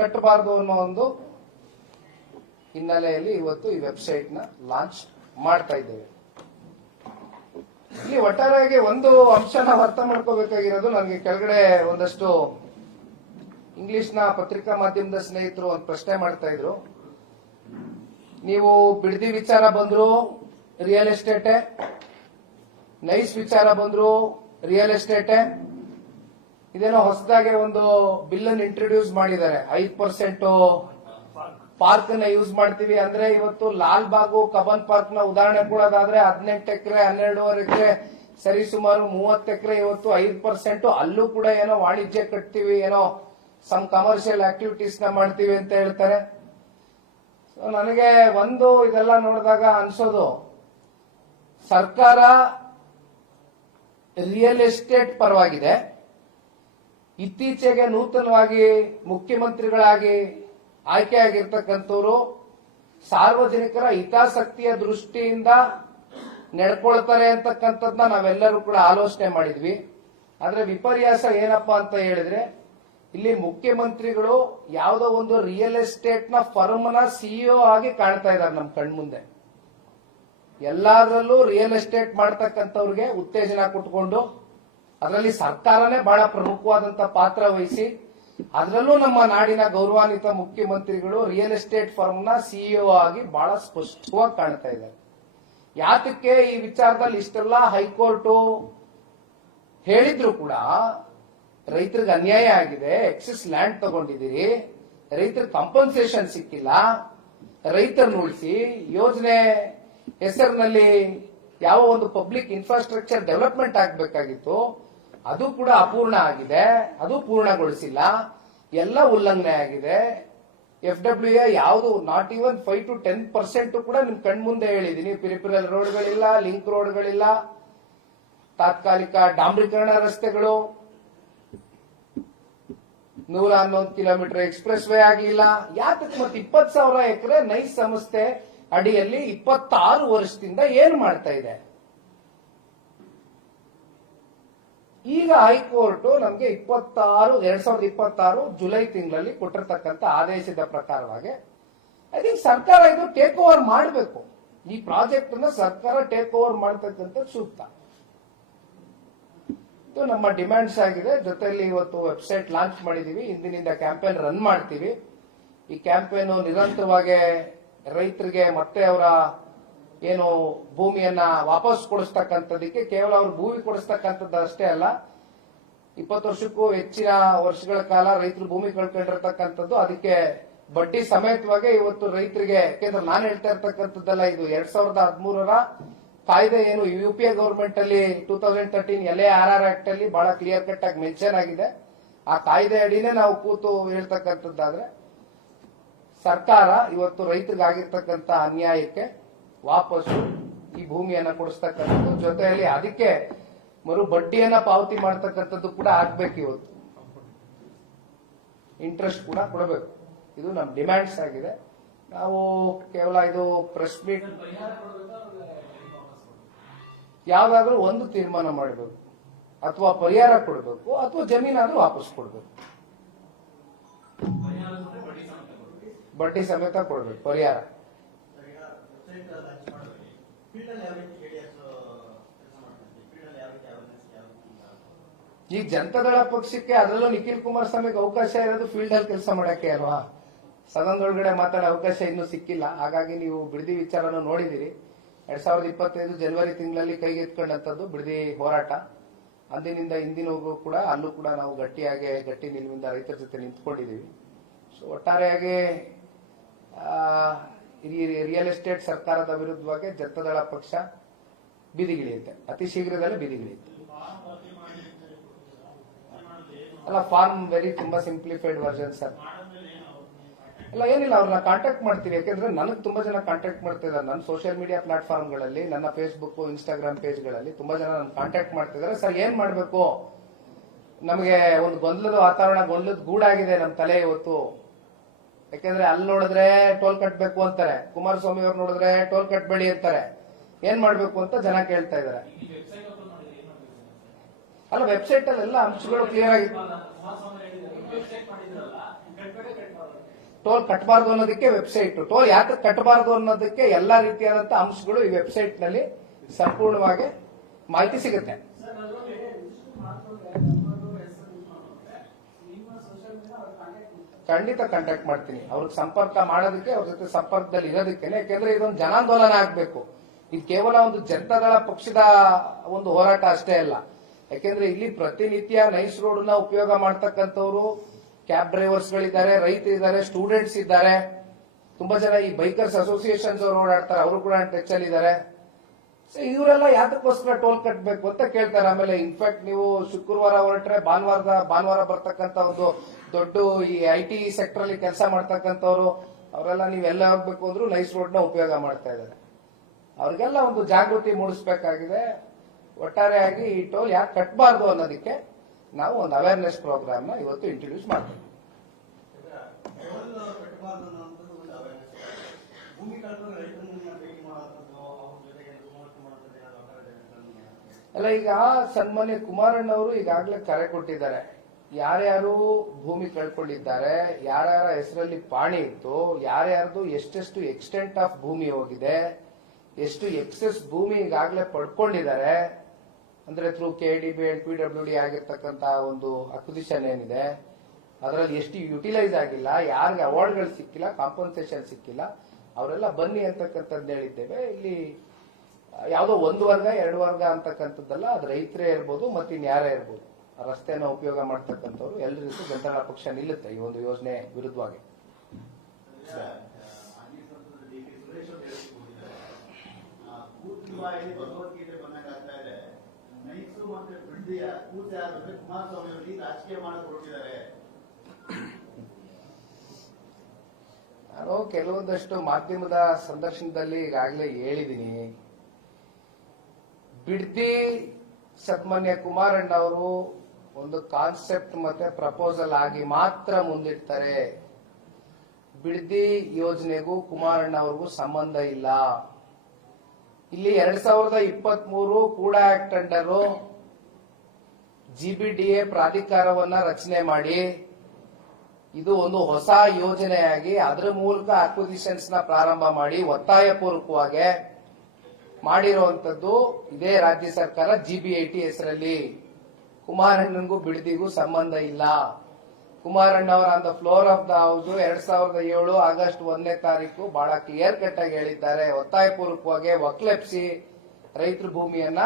ಕಟ್ಟಬಾರದು ಅನ್ನೋ ಒಂದು ಹಿನ್ನೆಲೆಯಲ್ಲಿ ಇವತ್ತು ಈ ವೆಬ್ಸೈಟ್ ನ ಲಾಂಚ್ ಮಾಡ್ತಾ ಇದ್ದೇವೆ. ಇಲ್ಲಿ ಒಟ್ಟಾರೆಯಾಗಿ ಒಂದು ಅಂಶನ ಅರ್ಥ ಮಾಡ್ಕೋಬೇಕಾಗಿರೋದು, ನನಗೆ ಕೆಳಗಡೆ ಒಂದಷ್ಟು ಇಂಗ್ಲಿಷ್ನ ಪತ್ರಿಕಾ ಮಾಧ್ಯಮದ ಸ್ನೇಹಿತರು ಒಂದು ಪ್ರಶ್ನೆ ಮಾಡ್ತಾ ಇದ್ರು. ನೀವು ಬಿಡದಿ ವಿಚಾರ ಬಂದ್ರು ರಿಯಲ್ ಎಸ್ಟೇಟೆ, ನೈಸ್ ವಿಚಾರ ಬಂದ್ರು ರಿಯಲ್ ಎಸ್ಟೇಟೆ, ಇದೇನೋ ಹೊಸದಾಗಿ ಒಂದು ಬಿಲ್ ಅನ್ನು ಇಂಟ್ರೊಡ್ಯೂಸ್ ಮಾಡಿದ್ದಾರೆ. 5% ಪಾರ್ಕ್ ನ ಯೂಸ್ ಮಾಡ್ತೀವಿ ಅಂದ್ರೆ, ಇವತ್ತು ಲಾಲ್ ಬಾಗು ಕಬನ್ ಪಾರ್ಕ್ ನ ಉದಾಹರಣೆ ಕೊಡೋದಾದ್ರೆ 18 ಎಕರೆ 12.5 ಎಕರೆ ಸರಿ ಸುಮಾರು 30 ಎಕರೆ ಇವತ್ತು 5%. ಅಲ್ಲೂ ಕೂಡ ಏನೋ ವಾಣಿಜ್ಯ ಕಟ್ತೀವಿ, ಏನೋ ಸಮ್ ಕಮರ್ಷಿಯಲ್ ಆಕ್ಟಿವಿಟೀಸ್ ನ ಮಾಡ್ತೀವಿ ಅಂತ ಹೇಳ್ತಾರೆ. ನನಗೆ ಒಂದು ಇದೆಲ್ಲ ನೋಡಿದಾಗ ಅನ್ಸೋದು, ಸರ್ಕಾರ ರಿಯಲ್ ಎಸ್ಟೇಟ್ ಪರವಾಗಿದೆ. ಇತ್ತೀಚೆಗೆ ನೂತನವಾಗಿ ಮುಖ್ಯಮಂತ್ರಿಗಳಾಗಿ ಆಯ್ಕೆಯಾಗಿರ್ತಕ್ಕಂಥವ್ರು ಸಾರ್ವಜನಿಕರ ಹಿತಾಸಕ್ತಿಯ ದೃಷ್ಟಿಯಿಂದ ನಡ್ಕೊಳ್ತಾರೆ ಅಂತಕ್ಕಂಥದ್ದನ್ನ ನಾವೆಲ್ಲರೂ ಕೂಡ ಆಲೋಚನೆ ಮಾಡಿದ್ವಿ. ಆದ್ರೆ ವಿಪರ್ಯಾಸ ಏನಪ್ಪಾ ಅಂತ ಹೇಳಿದ್ರೆ, ಇಲ್ಲಿ ಮುಖ್ಯಮಂತ್ರಿಗಳು ಯಾವುದೋ ಒಂದು ರಿಯಲ್ ಎಸ್ಟೇಟ್ ನ ಫರ್ಮ್ ನ ಸಿಇಒ ಆಗಿ ಕಾಣ್ತಾ ಇದ್ದಾರೆ ನಮ್ಮ ಕಣ್ಮುಂದೆ. ಎಲ್ಲಾದ್ರಲ್ಲೂ ರಿಯಲ್ ಎಸ್ಟೇಟ್ ಮಾಡ್ತಕ್ಕಂಥವ್ರಿಗೆ ಉತ್ತೇಜನ ಕೊಟ್ಕೊಂಡು, ಅದರಲ್ಲಿ ಸರ್ಕಾರನೇ ಬಹಳ ಪ್ರಮುಖವಾದಂತ ಪಾತ್ರ ವಹಿಸಿ, ಅದರಲ್ಲೂ ನಮ್ಮ ನಾಡಿನ ಗೌರವಾನ್ವಿತ ಮುಖ್ಯಮಂತ್ರಿಗಳು ರಿಯಲ್ ಎಸ್ಟೇಟ್ ಫರ್ಮ್ ನ ಸಿಇಒ ಆಗಿ ಬಹಳ ಸ್ಪಷ್ಟವಾಗಿ ಕಾಣ್ತಾ ಇದ್ದಾರೆ. ಯಾತಕ್ಕೆ ಈ ವಿಚಾರದಲ್ಲಿ ಇಷ್ಟೆಲ್ಲ ಹೈಕೋರ್ಟ್ ಹೇಳಿದ್ರು ಕೂಡ ರೈತರಿಗೆ ಅನ್ಯಾಯ ಆಗಿದೆ, ಎಕ್ಸೆಸ್ ಲ್ಯಾಂಡ್ ತಗೊಂಡಿದ್ದೀರಿ, ರೈತರಿಗೆ ಕಂಪನ್ಸೇಷನ್ ಸಿಕ್ಕಿಲ್ಲ, ರೈತರನ್ನು ಉಳಿಸಿ ಯೋಜನೆ ಹೆಸರಿನಲ್ಲಿ ಯಾವ ಒಂದು ಪಬ್ಲಿಕ್ ಇನ್ಫ್ರಾಸ್ಟ್ರಕ್ಚರ್ ಡೆವಲಪ್ಮೆಂಟ್ ಆಗಬೇಕಾಗಿತ್ತು ಅದು ಕೂಡ ಅಪೂರ್ಣ ಆಗಿದೆ, ಅದು ಪೂರ್ಣಗೊಳಿಸಿಲ್ಲ, ಎಲ್ಲ ಉಲ್ಲಂಘನೆ ಆಗಿದೆ. FWA ಯಾವುದು ನಾಟ್ ಈವನ್ 5 to 10% ಕೂಡ ನಿಮ್ ಕಣ್ಮುಂದೆ ಹೇಳಿದೀನಿ. ಪಿರಿಪಿರಲ್ ರೋಡ್ಗಳಿಲ್ಲ, ಲಿಂಕ್ ರೋಡ್ಗಳಿಲ್ಲ, ತಾತ್ಕಾಲಿಕ ಡಾಂಬರೀಕರಣ ರಸ್ತೆಗಳು, 111 ಕಿಲೋಮೀಟರ್ ಎಕ್ಸ್ಪ್ರೆಸ್ ವೇ ಆಗಿಲ್ಲ. ಯಾತಕ್ಕೆ ಮತ್ತೆ 20,000 ಎಕರೆ ನೈಸ್ ಸಂಸ್ಥೆ ಅಡಿಯಲ್ಲಿ 26 ವರ್ಷದಿಂದ ಏನ್ ಮಾಡ್ತಾ ಇದೆ? ಈಗ ಹೈಕೋರ್ಟ್ ನಮಗೆ 2026 ಜುಲೈ ತಿಂಗಳಲ್ಲಿ ಕೊಟ್ಟಿರ್ತಕ್ಕಂಥ ಆದೇಶದ ಪ್ರಕಾರವಾಗಿ ಐ ಥಿಂಕ್ ಸರ್ಕಾರ ಇದು ಟೇಕ್ ಓವರ್ ಮಾಡಬೇಕು. ಈ ಪ್ರಾಜೆಕ್ಟ್ ಅನ್ನ ಸರ್ಕಾರ ಟೇಕ್ ಓವರ್ ಮಾಡತಕ್ಕಂಥ ಸೂಕ್ತ. ಇದು ನಮ್ಮ ಡಿಮ್ಯಾಂಡ್ಸ್ ಆಗಿದೆ. ಜೊತೆಯಲ್ಲಿ ಇವತ್ತು ವೆಬ್ಸೈಟ್ ಲಾಂಚ್ ಮಾಡಿದೀವಿ, ಇಂದಿನಿಂದ ಕ್ಯಾಂಪೇನ್ ರನ್ ಮಾಡ್ತೀವಿ. ಈ ಕ್ಯಾಂಪೇನ್ ನಿರಂತರವಾಗಿ ರೈತರಿಗೆ ಮತ್ತೆ ಅವರ ಏನು ಭೂಮಿಯನ್ನ ವಾಪಸ್ ಕೊಡಿಸ್ತಕ್ಕಂಥದಕ್ಕೆ, ಕೇವಲ ಅವ್ರ ಭೂಮಿ ಕೊಡಿಸ್ತಕ್ಕಂಥದ್ದು ಅಷ್ಟೇ ಅಲ್ಲ, 20 ವರ್ಷಕ್ಕೂ ಹೆಚ್ಚಿನ ವರ್ಷಗಳ ಕಾಲ ರೈತರು ಭೂಮಿ ಕಳ್ಕೊಂಡಿರ್ತಕ್ಕಂಥದ್ದು, ಅದಕ್ಕೆ ಬಡ್ಡಿ ಸಮೇತವಾಗಿ ಇವತ್ತು ರೈತರಿಗೆ, ಯಾಕೆಂದ್ರೆ ನಾನು ಹೇಳ್ತಾ ಇರ್ತಕ್ಕಂಥದ್ದಲ್ಲ, ಇದು 2013ರ ಕಾಯ್ದೆ ಏನು UPA ಗವರ್ಮೆಂಟ್ ಅಲ್ಲಿ 2013 LARR ಆಕ್ಟ್ ಅಲ್ಲಿ ಬಹಳ ಕ್ಲಿಯರ್ ಕಟ್ ಆಗಿ ಮೆನ್ಷನ್ ಆಗಿದೆ. ಆ ಕಾಯ್ದೆ ಅಡಿನೇ ನಾವು ಕೂತು ಹೇಳ್ತಕ್ಕಂಥದ್ದಾದ್ರೆ ಸರ್ಕಾರ ಇವತ್ತು ರೈತರಿಗಾಗಿರ್ತಕ್ಕಂಥ ಅನ್ಯಾಯಕ್ಕೆ ವಾಪಸ್ಸು ಈ ಭೂಮಿಯನ್ನ ಕೊಡಿಸ್ತಕ್ಕಂಥದ್ದು, ಜೊತೆಯಲ್ಲಿ ಅದಕ್ಕೆ ಮರು ಬಡ್ಡಿಯನ್ನ ಪಾವತಿ ಮಾಡ್ತಕ್ಕಂಥದ್ದು ಕೂಡ ಆಗ್ಬೇಕು. ಇವತ್ತು ಇಂಟ್ರೆಸ್ಟ್ ಕೂಡ ಕೊಡಬೇಕು. ಇದು ನಮ್ಮ ಡಿಮ್ಯಾಂಡ್ಸ್ ಆಗಿದೆ. ನಾವು ಕೇವಲ ಇದು ಪ್ರೆಸ್ ಮೀಟ್ ಯಾವ್ದಾದ್ರೂ ಒಂದು ತೀರ್ಮಾನ ಮಾಡಬೇಕು, ಅಥವಾ ಪರಿಹಾರ ಕೊಡಬೇಕು, ಅಥವಾ ಜಮೀನಾದ್ರೂ ವಾಪಸ್ ಕೊಡಬೇಕು. ಬಡ್ಡಿ ಸಮೇತ ಕೊಡಬೇಕು ಪರಿಹಾರ. ಈಗ ಜನತಾದಳ ಪಕ್ಷಕ್ಕೆ, ಅದರಲ್ಲೂ ನಿಖಿಲ್ ಕುಮಾರಸ್ವಾಮಿಗೆ ಅವಕಾಶ ಇರೋದು ಫೀಲ್ಡ್ ಅಲ್ಲಿ ಕೆಲಸ ಮಾಡಕ್ಕೆ ಅಲ್ವಾ? ಸದನದೊಳಗಡೆ ಮಾತಾಡೋ ಅವಕಾಶ ಇನ್ನೂ ಸಿಕ್ಕಿಲ್ಲ. ಹಾಗಾಗಿ ನೀವು ಬಿಡದಿ ವಿಚಾರನ ನೋಡಿದಿರಿ. 2025 ಜನವರಿ ತಿಂಗಳಲ್ಲಿ ಕೈಗೆತ್ಕೊಂಡಂತದ್ದು ಬಿಡದಿ ಹೋರಾಟ. ಅಂದಿನಿಂದ ಇಂದಿನವರೆಗೂ ಕೂಡ ಅಲ್ಲೂ ಕೂಡ ನಾವು ಗಟ್ಟಿ ನಿಲುವಿಂದ ರೈತರ ಜೊತೆ ನಿಂತ್ಕೊಂಡಿದ್ದೀವಿ. ಸೊ ಒಟ್ಟಾರೆಯಾಗಿ ರಿಯಲ್ ಎಸ್ಟೇಟ್ ಸರ್ಕಾರದ ವಿರುದ್ಧವಾಗಿ ಜನತಾದಳ ಪಕ್ಷ ಬೀದಿಗಿಳಿಯುತ್ತೆ, ಅತಿ ಶೀಘ್ರದಲ್ಲೇ ಬೀದಿಗಿಳಿಯುತ್ತೆ. ಅಲ್ಲ, ಫಾರ್ಮ್ ತುಂಬಾ ಸಿಂಪ್ಲಿಫೈಡ್ ವರ್ಷನ್ ಸರ್. ಅಲ್ಲ, ಏನಿಲ್ಲ, ಅವ್ರನ್ನ ಕಾಂಟ್ಯಾಕ್ಟ್ ಮಾಡ್ತೀವಿ. ಯಾಕಂದ್ರೆ ನನಗೆ ತುಂಬಾ ಜನ ಕಾಂಟ್ಯಾಕ್ಟ್ ಮಾಡ್ತಿದ್ದಾರೆ. ನನ್ನ ಸೋಷಿಯಲ್ ಮೀಡಿಯಾ ಪ್ಲಾಟ್ಫಾರ್ಮ್ಗಳಲ್ಲಿ, ನನ್ನ ಫೇಸ್ಬುಕ್, ಇನ್ಸ್ಟಾಗ್ರಾಮ್ ಪೇಜ್ಗಳಲ್ಲಿ ತುಂಬಾ ಜನ ನನ್ನ ಕಾಂಟ್ಯಾಕ್ಟ್ ಮಾಡ್ತಿದ್ದಾರೆ. ಸರ್, ಏನ್ ಮಾಡ್ಬೇಕು, ನಮಗೆ ಒಂದು ಗೊಂದಲದ ವಾತಾವರಣ, ಗೊಂದಲದ ಗೂಡಾಗಿದೆ ನಮ್ಮ ತಲೆ ಇವತ್ತು. ಯಾಕಂದ್ರೆ ಅಲ್ಲಿ ನೋಡಿದ್ರೆ ಟೋಲ್ ಕಟ್ಬೇಕು ಅಂತಾರೆ, ಕುಮಾರಸ್ವಾಮಿ ಅವ್ರು ನೋಡಿದ್ರೆ ಟೋಲ್ ಕಟ್ಬೇಡಿ ಅಂತಾರೆ. ಏನ್ ಮಾಡ್ಬೇಕು ಅಂತ ಜನ ಕೇಳ್ತಾ ಇದ್ದಾರೆ. ಅಲ್ಲ, ವೆಬ್ಸೈಟ್ ಅಲ್ಲಿ ಎಲ್ಲ ಅಂಶಗಳು ಕ್ಲಿಯರ್ ಆಗಿ, ಟೋಲ್ ಕಟ್ಟಬಾರ್ದು ಅನ್ನೋದಕ್ಕೆ ವೆಬ್ಸೈಟ್, ಟೋಲ್ ಯಾಕೆ ಕಟ್ಟಬಾರ್ದು ಅನ್ನೋದಕ್ಕೆ ಎಲ್ಲಾ ರೀತಿಯಾದಂತಹ ಅಂಶಗಳು ಈ ವೆಬ್ಸೈಟ್ ನಲ್ಲಿ ಸಂಪೂರ್ಣವಾಗಿ ಮಾಹಿತಿ ಸಿಗುತ್ತೆ. ಖಂಡಿತ ಕಾಂಟ್ಯಾಕ್ಟ್ ಮಾಡ್ತೀನಿ. ಅವ್ರಿಗೆ ಸಂಪರ್ಕ ಮಾಡೋದಕ್ಕೆ, ಅವ್ರ ಜೊತೆ ಸಂಪರ್ಕದಲ್ಲಿ ಇರೋದಕ್ಕೆ. ಯಾಕೆಂದ್ರೆ ಇದೊಂದು ಜನಾಂದೋಲನ ಆಗ್ಬೇಕು. ಇದು ಕೇವಲ ಒಂದು ಜನತಾದಳ ಪಕ್ಷದ ಒಂದು ಹೋರಾಟ ಅಷ್ಟೇ ಅಲ್ಲ. ಯಾಕೆಂದ್ರೆ ಇಲ್ಲಿ ಪ್ರತಿನಿತ್ಯ ನೈಸ್ ರೋಡ್ ನ ಉಪಯೋಗ ಮಾಡ್ತಕ್ಕಂಥವ್ರು ಕ್ಯಾಬ್ ಡ್ರೈವರ್ಸ್ ಗಳಿದ್ದಾರೆ, ರೈತರಿದ್ದಾರೆ, ಸ್ಟೂಡೆಂಟ್ಸ್ ಇದ್ದಾರೆ, ತುಂಬಾ ಜನ ಈ ಬೈಕರ್ಸ್ ಅಸೋಸಿಯೇಷನ್ಸ್ ಅವರು ಓಡಾಡ್ತಾರೆ, ಅವರು ಕೂಡ ಟಚ್ ಅಲ್ಲಿ ಇದ್ದಾರೆ. ಸೊ ಇವರೆಲ್ಲ ಯಾತಕ್ಕೋಸ್ಕರ ಟೋಲ್ ಕಟ್ಟಬೇಕು ಅಂತ ಕೇಳ್ತಾರೆ. ಆಮೇಲೆ ಇನ್ಫ್ಯಾಕ್ಟ್ ನೀವು ಶುಕ್ರವಾರ ಹೊರಟ್ರೆ ಭಾನುವಾರ ಬರ್ತಕ್ಕಂಥ ಒಂದು ದೊಡ್ಡ ಈ IT ಸೆಕ್ಟರ್ ಅಲ್ಲಿ ಕೆಲಸ ಮಾಡ್ತಕ್ಕಂಥವ್ರು ಅವರೆಲ್ಲ ನೀವೆಲ್ಲ ಹೋಗ್ಬೇಕು ಅಂದ್ರೂ ನೈಸ್ ರೋಡ್ ನ ಉಪಯೋಗ ಮಾಡ್ತಾ ಇದ್ದಾರೆ. ಅವ್ರಿಗೆಲ್ಲ ಒಂದು ಜಾಗೃತಿ ಮೂಡಿಸಬೇಕಾಗಿದೆ. ಒಟ್ಟಾರೆಯಾಗಿ ಈ ಟೋಲ್ ಯಾಕೆ ಕಟ್ಟಬಾರ್ದು ಅನ್ನೋದಕ್ಕೆ ನಾವು ಒಂದು ಅವೇರ್ನೆಸ್ ಪ್ರೋಗ್ರಾಮ್ ನ ಇವತ್ತು ಇಂಟ್ರೊಡ್ಯೂಸ್ ಮಾಡ್ತೀವಿ. ಅಲ್ಲ, ಈಗ ಸನ್ಮಾನ್ಯ ಕುಮಾರಣ್ಣವರು ಈಗಾಗಲೇ ಕರೆ ಕೊಟ್ಟಿದ್ದಾರೆ. ಯಾರ್ಯಾರು ಭೂಮಿ ಕಳ್ಕೊಂಡಿದ್ದಾರೆ, ಯಾರ್ಯಾರ ಹೆಸರಲ್ಲಿ ಪಾಣಿ ಇತ್ತು, ಯಾರ್ಯಾರ್ದು ಎಷ್ಟೆಷ್ಟು ಎಕ್ಸ್ಟೆಂಟ್ ಆಫ್ ಭೂಮಿ ಹೋಗಿದೆ, ಎಷ್ಟು ಎಕ್ಸೆಸ್ ಭೂಮಿ ಈಗಾಗಲೇ ಪಡ್ಕೊಂಡಿದ್ದಾರೆ, ಅಂದ್ರೆ ಥ್ರೂ KDB LPWD ಆಗಿರ್ತಕ್ಕಂತ ಒಂದು ಅಕ್ವಿಸಿಷನ್ ಏನಿದೆ, ಅದರಲ್ಲಿ ಎಷ್ಟು ಯುಟಿಲೈಸ್ ಆಗಿಲ್ಲ, ಯಾರಿಗೆ ಅವಾರ್ಡ್ಗಳು ಸಿಕ್ಕಿಲ್ಲ, ಕಾಂಪನ್ಸೇಷನ್ ಸಿಕ್ಕಿಲ್ಲ, ಅವರೆಲ್ಲ ಬನ್ನಿ ಅಂತಕ್ಕಂಥದ್ದು ಹೇಳಿದ್ದೇವೆ. ಇಲ್ಲಿ ಯಾವುದೋ ಒಂದು ವರ್ಗ ಎರಡು ವರ್ಗ ಅಂತಕ್ಕಂಥದ್ದಲ್ಲ, ಅದು ರೈತರೇ ಇರ್ಬೋದು, ಮತ್ತಿನ್ಯಾರೇ ಇರ್ಬೋದು, ರಸ್ತೆನ ಉಪಯೋಗ ಮಾಡ್ತಕ್ಕಂಥವ್ರು ಎಲ್ಲರಿಗೂ ಜನತಾದಳ ಪಕ್ಷ ನಿಲ್ಲುತ್ತೆ ಈ ಒಂದು ಯೋಜನೆ ವಿರುದ್ಧವಾಗಿ. ಬಾಯಲ್ಲಿ ಭಗವದ್ಗೀತೆ ಬಂದಂಗಾಗ್ತಾ ಇದೆ. ನೈಕ್ಸು ಮತ್ತೆ ಬಿಡ್ದಿಯ ಕೂಸೆ ಆದ್ರೆ ಕುಮಾರಸ್ವಾಮಿ ಅವರಿಗೆ ರಾಜಕೀಯ ಮಾಡಕ್ ಹೊರಟಿದ್ದಾರೆ. ನಾನು ಕೆಲವೊಂದಷ್ಟು ಮಾಧ್ಯಮದ ಸಂದರ್ಶನದಲ್ಲಿ ಈಗಾಗಲೇ ಹೇಳಿದ್ದೀನಿ. ಬಿಡ್ದಿ ಸನ್ಮಾನ್ಯ ಕುಮಾರಣ್ಣ ಅವರು ಒಂದು ಕಾನ್ಸೆಪ್ಟ್ ಮತ್ತೆ ಪ್ರಪೋಸಲ್ ಆಗಿ ಮಾತ್ರ ಮುಂದಿಡ್ತಾರೆ. ಬಿಡ್ದಿ ಯೋಜನೆಗೂ ಕುಮಾರಣ್ಣ ಅವ್ರಿಗೂ ಸಂಬಂಧ ಇಲ್ಲ. ಇಲ್ಲಿ 2023 ಕೂಡ ಆಕ್ಟ್ ಅಂಡರ್ GBDA ಪ್ರಾಧಿಕಾರವನ್ನ ರಚನೆ ಮಾಡಿ ಇದು ಒಂದು ಹೊಸ ಯೋಜನೆಯಾಗಿ ಅದರ ಮೂಲಕ ಅಕ್ವಿಸಿಷನ್ಸ್ ನ ಪ್ರಾರಂಭ ಮಾಡಿ ಒತ್ತಾಯಪೂರ್ವಕವಾಗಿ ಮಾಡಿರುವಂತದ್ದು ಇದೇ ರಾಜ್ಯ ಸರ್ಕಾರ. GBIT ಹೆಸರಲ್ಲಿ ಕುಮಾರಣ್ಣನಿಗೂ ಬಿಡದಿಗೂ ಸಂಬಂಧ ಇಲ್ಲ. ಕುಮಾರಣ್ಣ ಅವರ on the floor of the house 2007 August 1ನೇ ತಾರೀಕು ಬಹಳ ಕ್ಲಿಯರ್ ಕಟ್ ಆಗಿ ಹೇಳಿದ್ದಾರೆ. ಒತ್ತಾಯಪೂರ್ವಕವಾಗಿ ಒಕ್ಲೆಪ್ಸಿ ರೈತರ ಭೂಮಿಯನ್ನ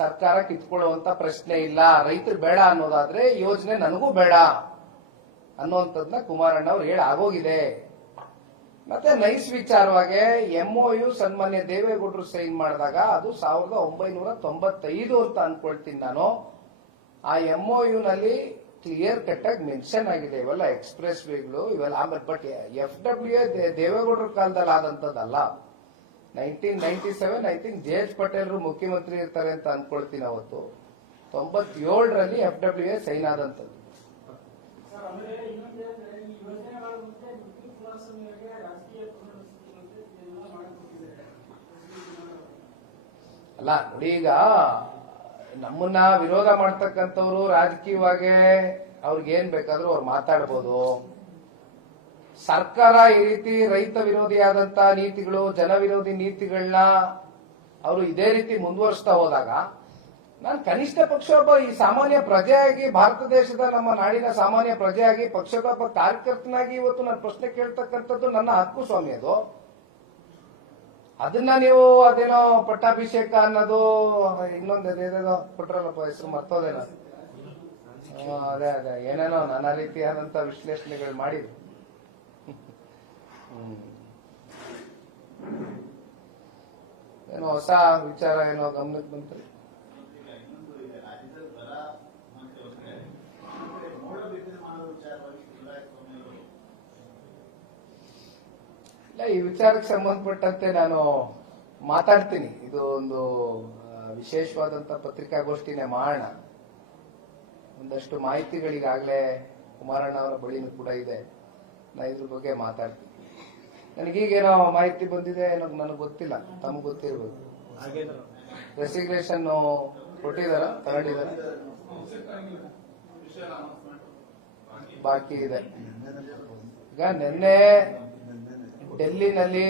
ಸರ್ಕಾರ ಕಿತ್ಕೊಳ್ಳುವಂತ ಪ್ರಶ್ನೆ ಇಲ್ಲ. ರೈತರು ಬೇಡ ಅನ್ನೋದಾದ್ರೆ ಯೋಜನೆ ನನಗೂ ಬೇಡ ಅನ್ನುವಂಥದ್ದನ್ನ ಕುಮಾರಣ್ಣ ಅವ್ರು ಹೇಳಿ ಆಗೋಗಿದೆ. ಮತ್ತೆ ನೈಸ್ ವಿಚಾರವಾಗಿ MOU ಸನ್ಮಾನ್ಯ ದೇವೇಗೌಡರು ಸೈನ್ ಮಾಡಿದಾಗ ಅದು 1995 ಅಂತ ಅನ್ಕೊಳ್ತೀನಿ ನಾನು. ಆ MOU ನಲ್ಲಿ ಕ್ಲಿಯರ್ ಕಟ್ ಆಗಿ ಮೆನ್ಷನ್ ಆಗಿದೆ ಇವೆಲ್ಲ ಎಕ್ಸ್ಪ್ರೆಸ್ ವೇಗಳು ಇವೆಲ್ಲ. ಆಮೇಲೆ ಬಟ್ FWA ದೇವೇಗೌಡರ ಕಾಲದಲ್ಲಿ ಆದಂತದ್ದಲ್ಲ. 1997 ಐ ಥಿಂಕ್ JH ಪಟೇಲ್ರು ಮುಖ್ಯಮಂತ್ರಿ ಇರ್ತಾರೆ ಅಂತ ಅನ್ಕೊಳ್ತೀನಿ. ಅವತ್ತು 97ರಲ್ಲಿ FWA ಸೈನ್ ಆದಂತದ್ದು. ಅಲ್ಲ ನೋಡಿ, ಈಗ ನಮ್ಮನ್ನ ವಿರೋಧ ಮಾಡ್ತಕ್ಕಂಥವ್ರು ರಾಜಕೀಯವಾಗಿ ಅವ್ರಿಗೇನ್ ಬೇಕಾದ್ರೂ ಅವ್ರು ಮಾತಾಡ್ಬೋದು. ಸರ್ಕಾರ ಈ ರೀತಿ ರೈತ ವಿರೋಧಿಯಾದಂತ ನೀತಿಗಳು, ಜನ ವಿರೋಧಿ ನೀತಿಗಳನ್ನ ಅವರು ಇದೇ ರೀತಿ ಮುಂದುವರಿಸ್ತಾ ಹೋದಾಗ ನಾನು ಕನಿಷ್ಠ ಪಕ್ಷ ಒಬ್ಬ ಈ ಸಾಮಾನ್ಯ ಪ್ರಜೆಯಾಗಿ, ಭಾರತ ದೇಶದ ನಮ್ಮ ನಾಡಿನ ಸಾಮಾನ್ಯ ಪ್ರಜೆಯಾಗಿ, ಪಕ್ಷದ ಒಬ್ಬ ಕಾರ್ಯಕರ್ತನಾಗಿ ಇವತ್ತು ನಾನು ಪ್ರಶ್ನೆ ಕೇಳ್ತಕ್ಕಂಥದ್ದು ನನ್ನ ಹಕ್ಕು ಸ್ವಾಮಿ. ಅದು ಅದನ್ನ ನೀವು ಅದೇನೋ ಪಟ್ಟಾಭಿಷೇಕ ಅನ್ನೋದು ಇನ್ನೊಂದು ಅದೇನೋ ಕೊಟ್ರಲ್ಲಪ್ಪ ಹೆಸರು ಮರ್ತೋದೇನೋ, ಅದೇ ಅದೇ ಏನೇನೋ ನಾನಾ ರೀತಿಯಾದಂತ ವಿಶ್ಲೇಷಣೆಗಳು ಮಾಡಿದ್ರು. ಏನೋ ಹೊಸ ವಿಚಾರ ಏನೋ ಗಮನಕ್ಕೆ ಬಂತು. ಇಲ್ಲ, ಈ ವಿಚಾರಕ್ಕೆ ಸಂಬಂಧಪಟ್ಟಂತೆ ನಾನು ಮಾತಾಡ್ತೀನಿ. ಇದು ಒಂದು ವಿಶೇಷವಾದಂತ ಪತ್ರಿಕಾಗೋಷ್ಠಿನೇ ಮಾಡೋಣ. ಒಂದಷ್ಟು ಮಾಹಿತಿಗಳಿಗಾಗಲೇ ಕುಮಾರಣ್ಣ ಅವರ ಬಳಿನೂ ಕೂಡ ಇದೆ. ನಾ ಇದ್ರ ಬಗ್ಗೆ ಮಾತಾಡ್ತೀನಿ. ನನಗೀಗೇನೋ ಮಾಹಿತಿ ಬಂದಿದೆ ಏನೋ ನನಗೆ ಗೊತ್ತಿಲ್ಲ, ತಮಗೆ ಗೊತ್ತಿರ್ಬೇಕು. ರೆಸಿಗ್ನೇಷನ್ ಕೊಟ್ಟಿದಾರ, ತಗೊಂಡಿದಾರ, ಬಾಕಿ ಇದೆ. ಈಗ ನಿನ್ನೆ ಡೆಲ್ಲಿನಲ್ಲಿ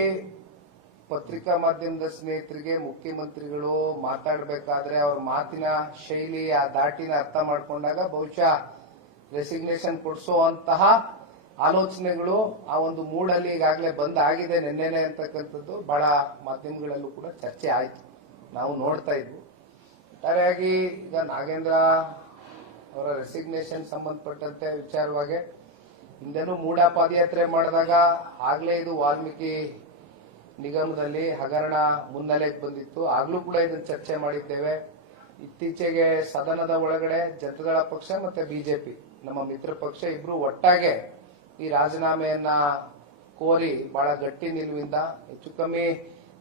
ಪತ್ರಿಕಾ ಮಾಧ್ಯಮದ ಸ್ನೇಹಿತರಿಗೆ ಮುಖ್ಯಮಂತ್ರಿಗಳು ಮಾತಾಡಬೇಕಾದ್ರೆ ಅವ್ರ ಮಾತಿನ ಶೈಲಿ, ಆ ದಾಟಿನ ಅರ್ಥ ಮಾಡ್ಕೊಂಡಾಗ ಬಹುಶಃ ರೆಸಿಗ್ನೇಷನ್ ಕೊಡಿಸುವಂತಹ ಆಲೋಚನೆಗಳು ಆ ಒಂದು ಮೂಡಲ್ಲಿ ಈಗಾಗಲೇ ಬಂದಾಗಿದೆ ನಿನ್ನೆನೆ ಅಂತಕ್ಕಂಥದ್ದು ಬಹಳ ಮಾಧ್ಯಮಗಳಲ್ಲೂ ಕೂಡ ಚರ್ಚೆ ಆಯಿತು, ನಾವು ನೋಡ್ತಾ ಇದ್ವು. ಒಟ್ಟಾರೆಯಾಗಿ ಈಗ ನಾಗೇಂದ್ರ ಅವರ ರೆಸಿಗ್ನೇಷನ್ ಸಂಬಂಧಪಟ್ಟಂತೆ ವಿಚಾರವಾಗಿ ಹಿಂದೆನೂ ಮೂಡ ಪಾದಯಾತ್ರೆ ಮಾಡಿದಾಗ ಆಗ್ಲೇ ಇದು ವಾಲ್ಮೀಕಿ ನಿಗಮದಲ್ಲಿ ಹಗರಣ ಮುನ್ನೆಲೆಗೆ ಬಂದಿತ್ತು. ಆಗ್ಲೂ ಕೂಡ ಇದನ್ನ ಚರ್ಚೆ ಮಾಡಿದ್ದೇವೆ. ಇತ್ತೀಚೆಗೆ ಸದನದ ಒಳಗಡೆ ಜನತಾದಳ ಪಕ್ಷ ಮತ್ತೆ ಬಿಜೆಪಿ ನಮ್ಮ ಮಿತ್ರ ಪಕ್ಷ ಇಬ್ರು ಒಟ್ಟಾಗೆ ಈ ರಾಜೀನಾಮೆಯನ್ನ ಕೋರಿ ಬಹಳ ಗಟ್ಟಿ ನಿಲುವಿಂದ, ಹೆಚ್ಚು ಕಮ್ಮಿ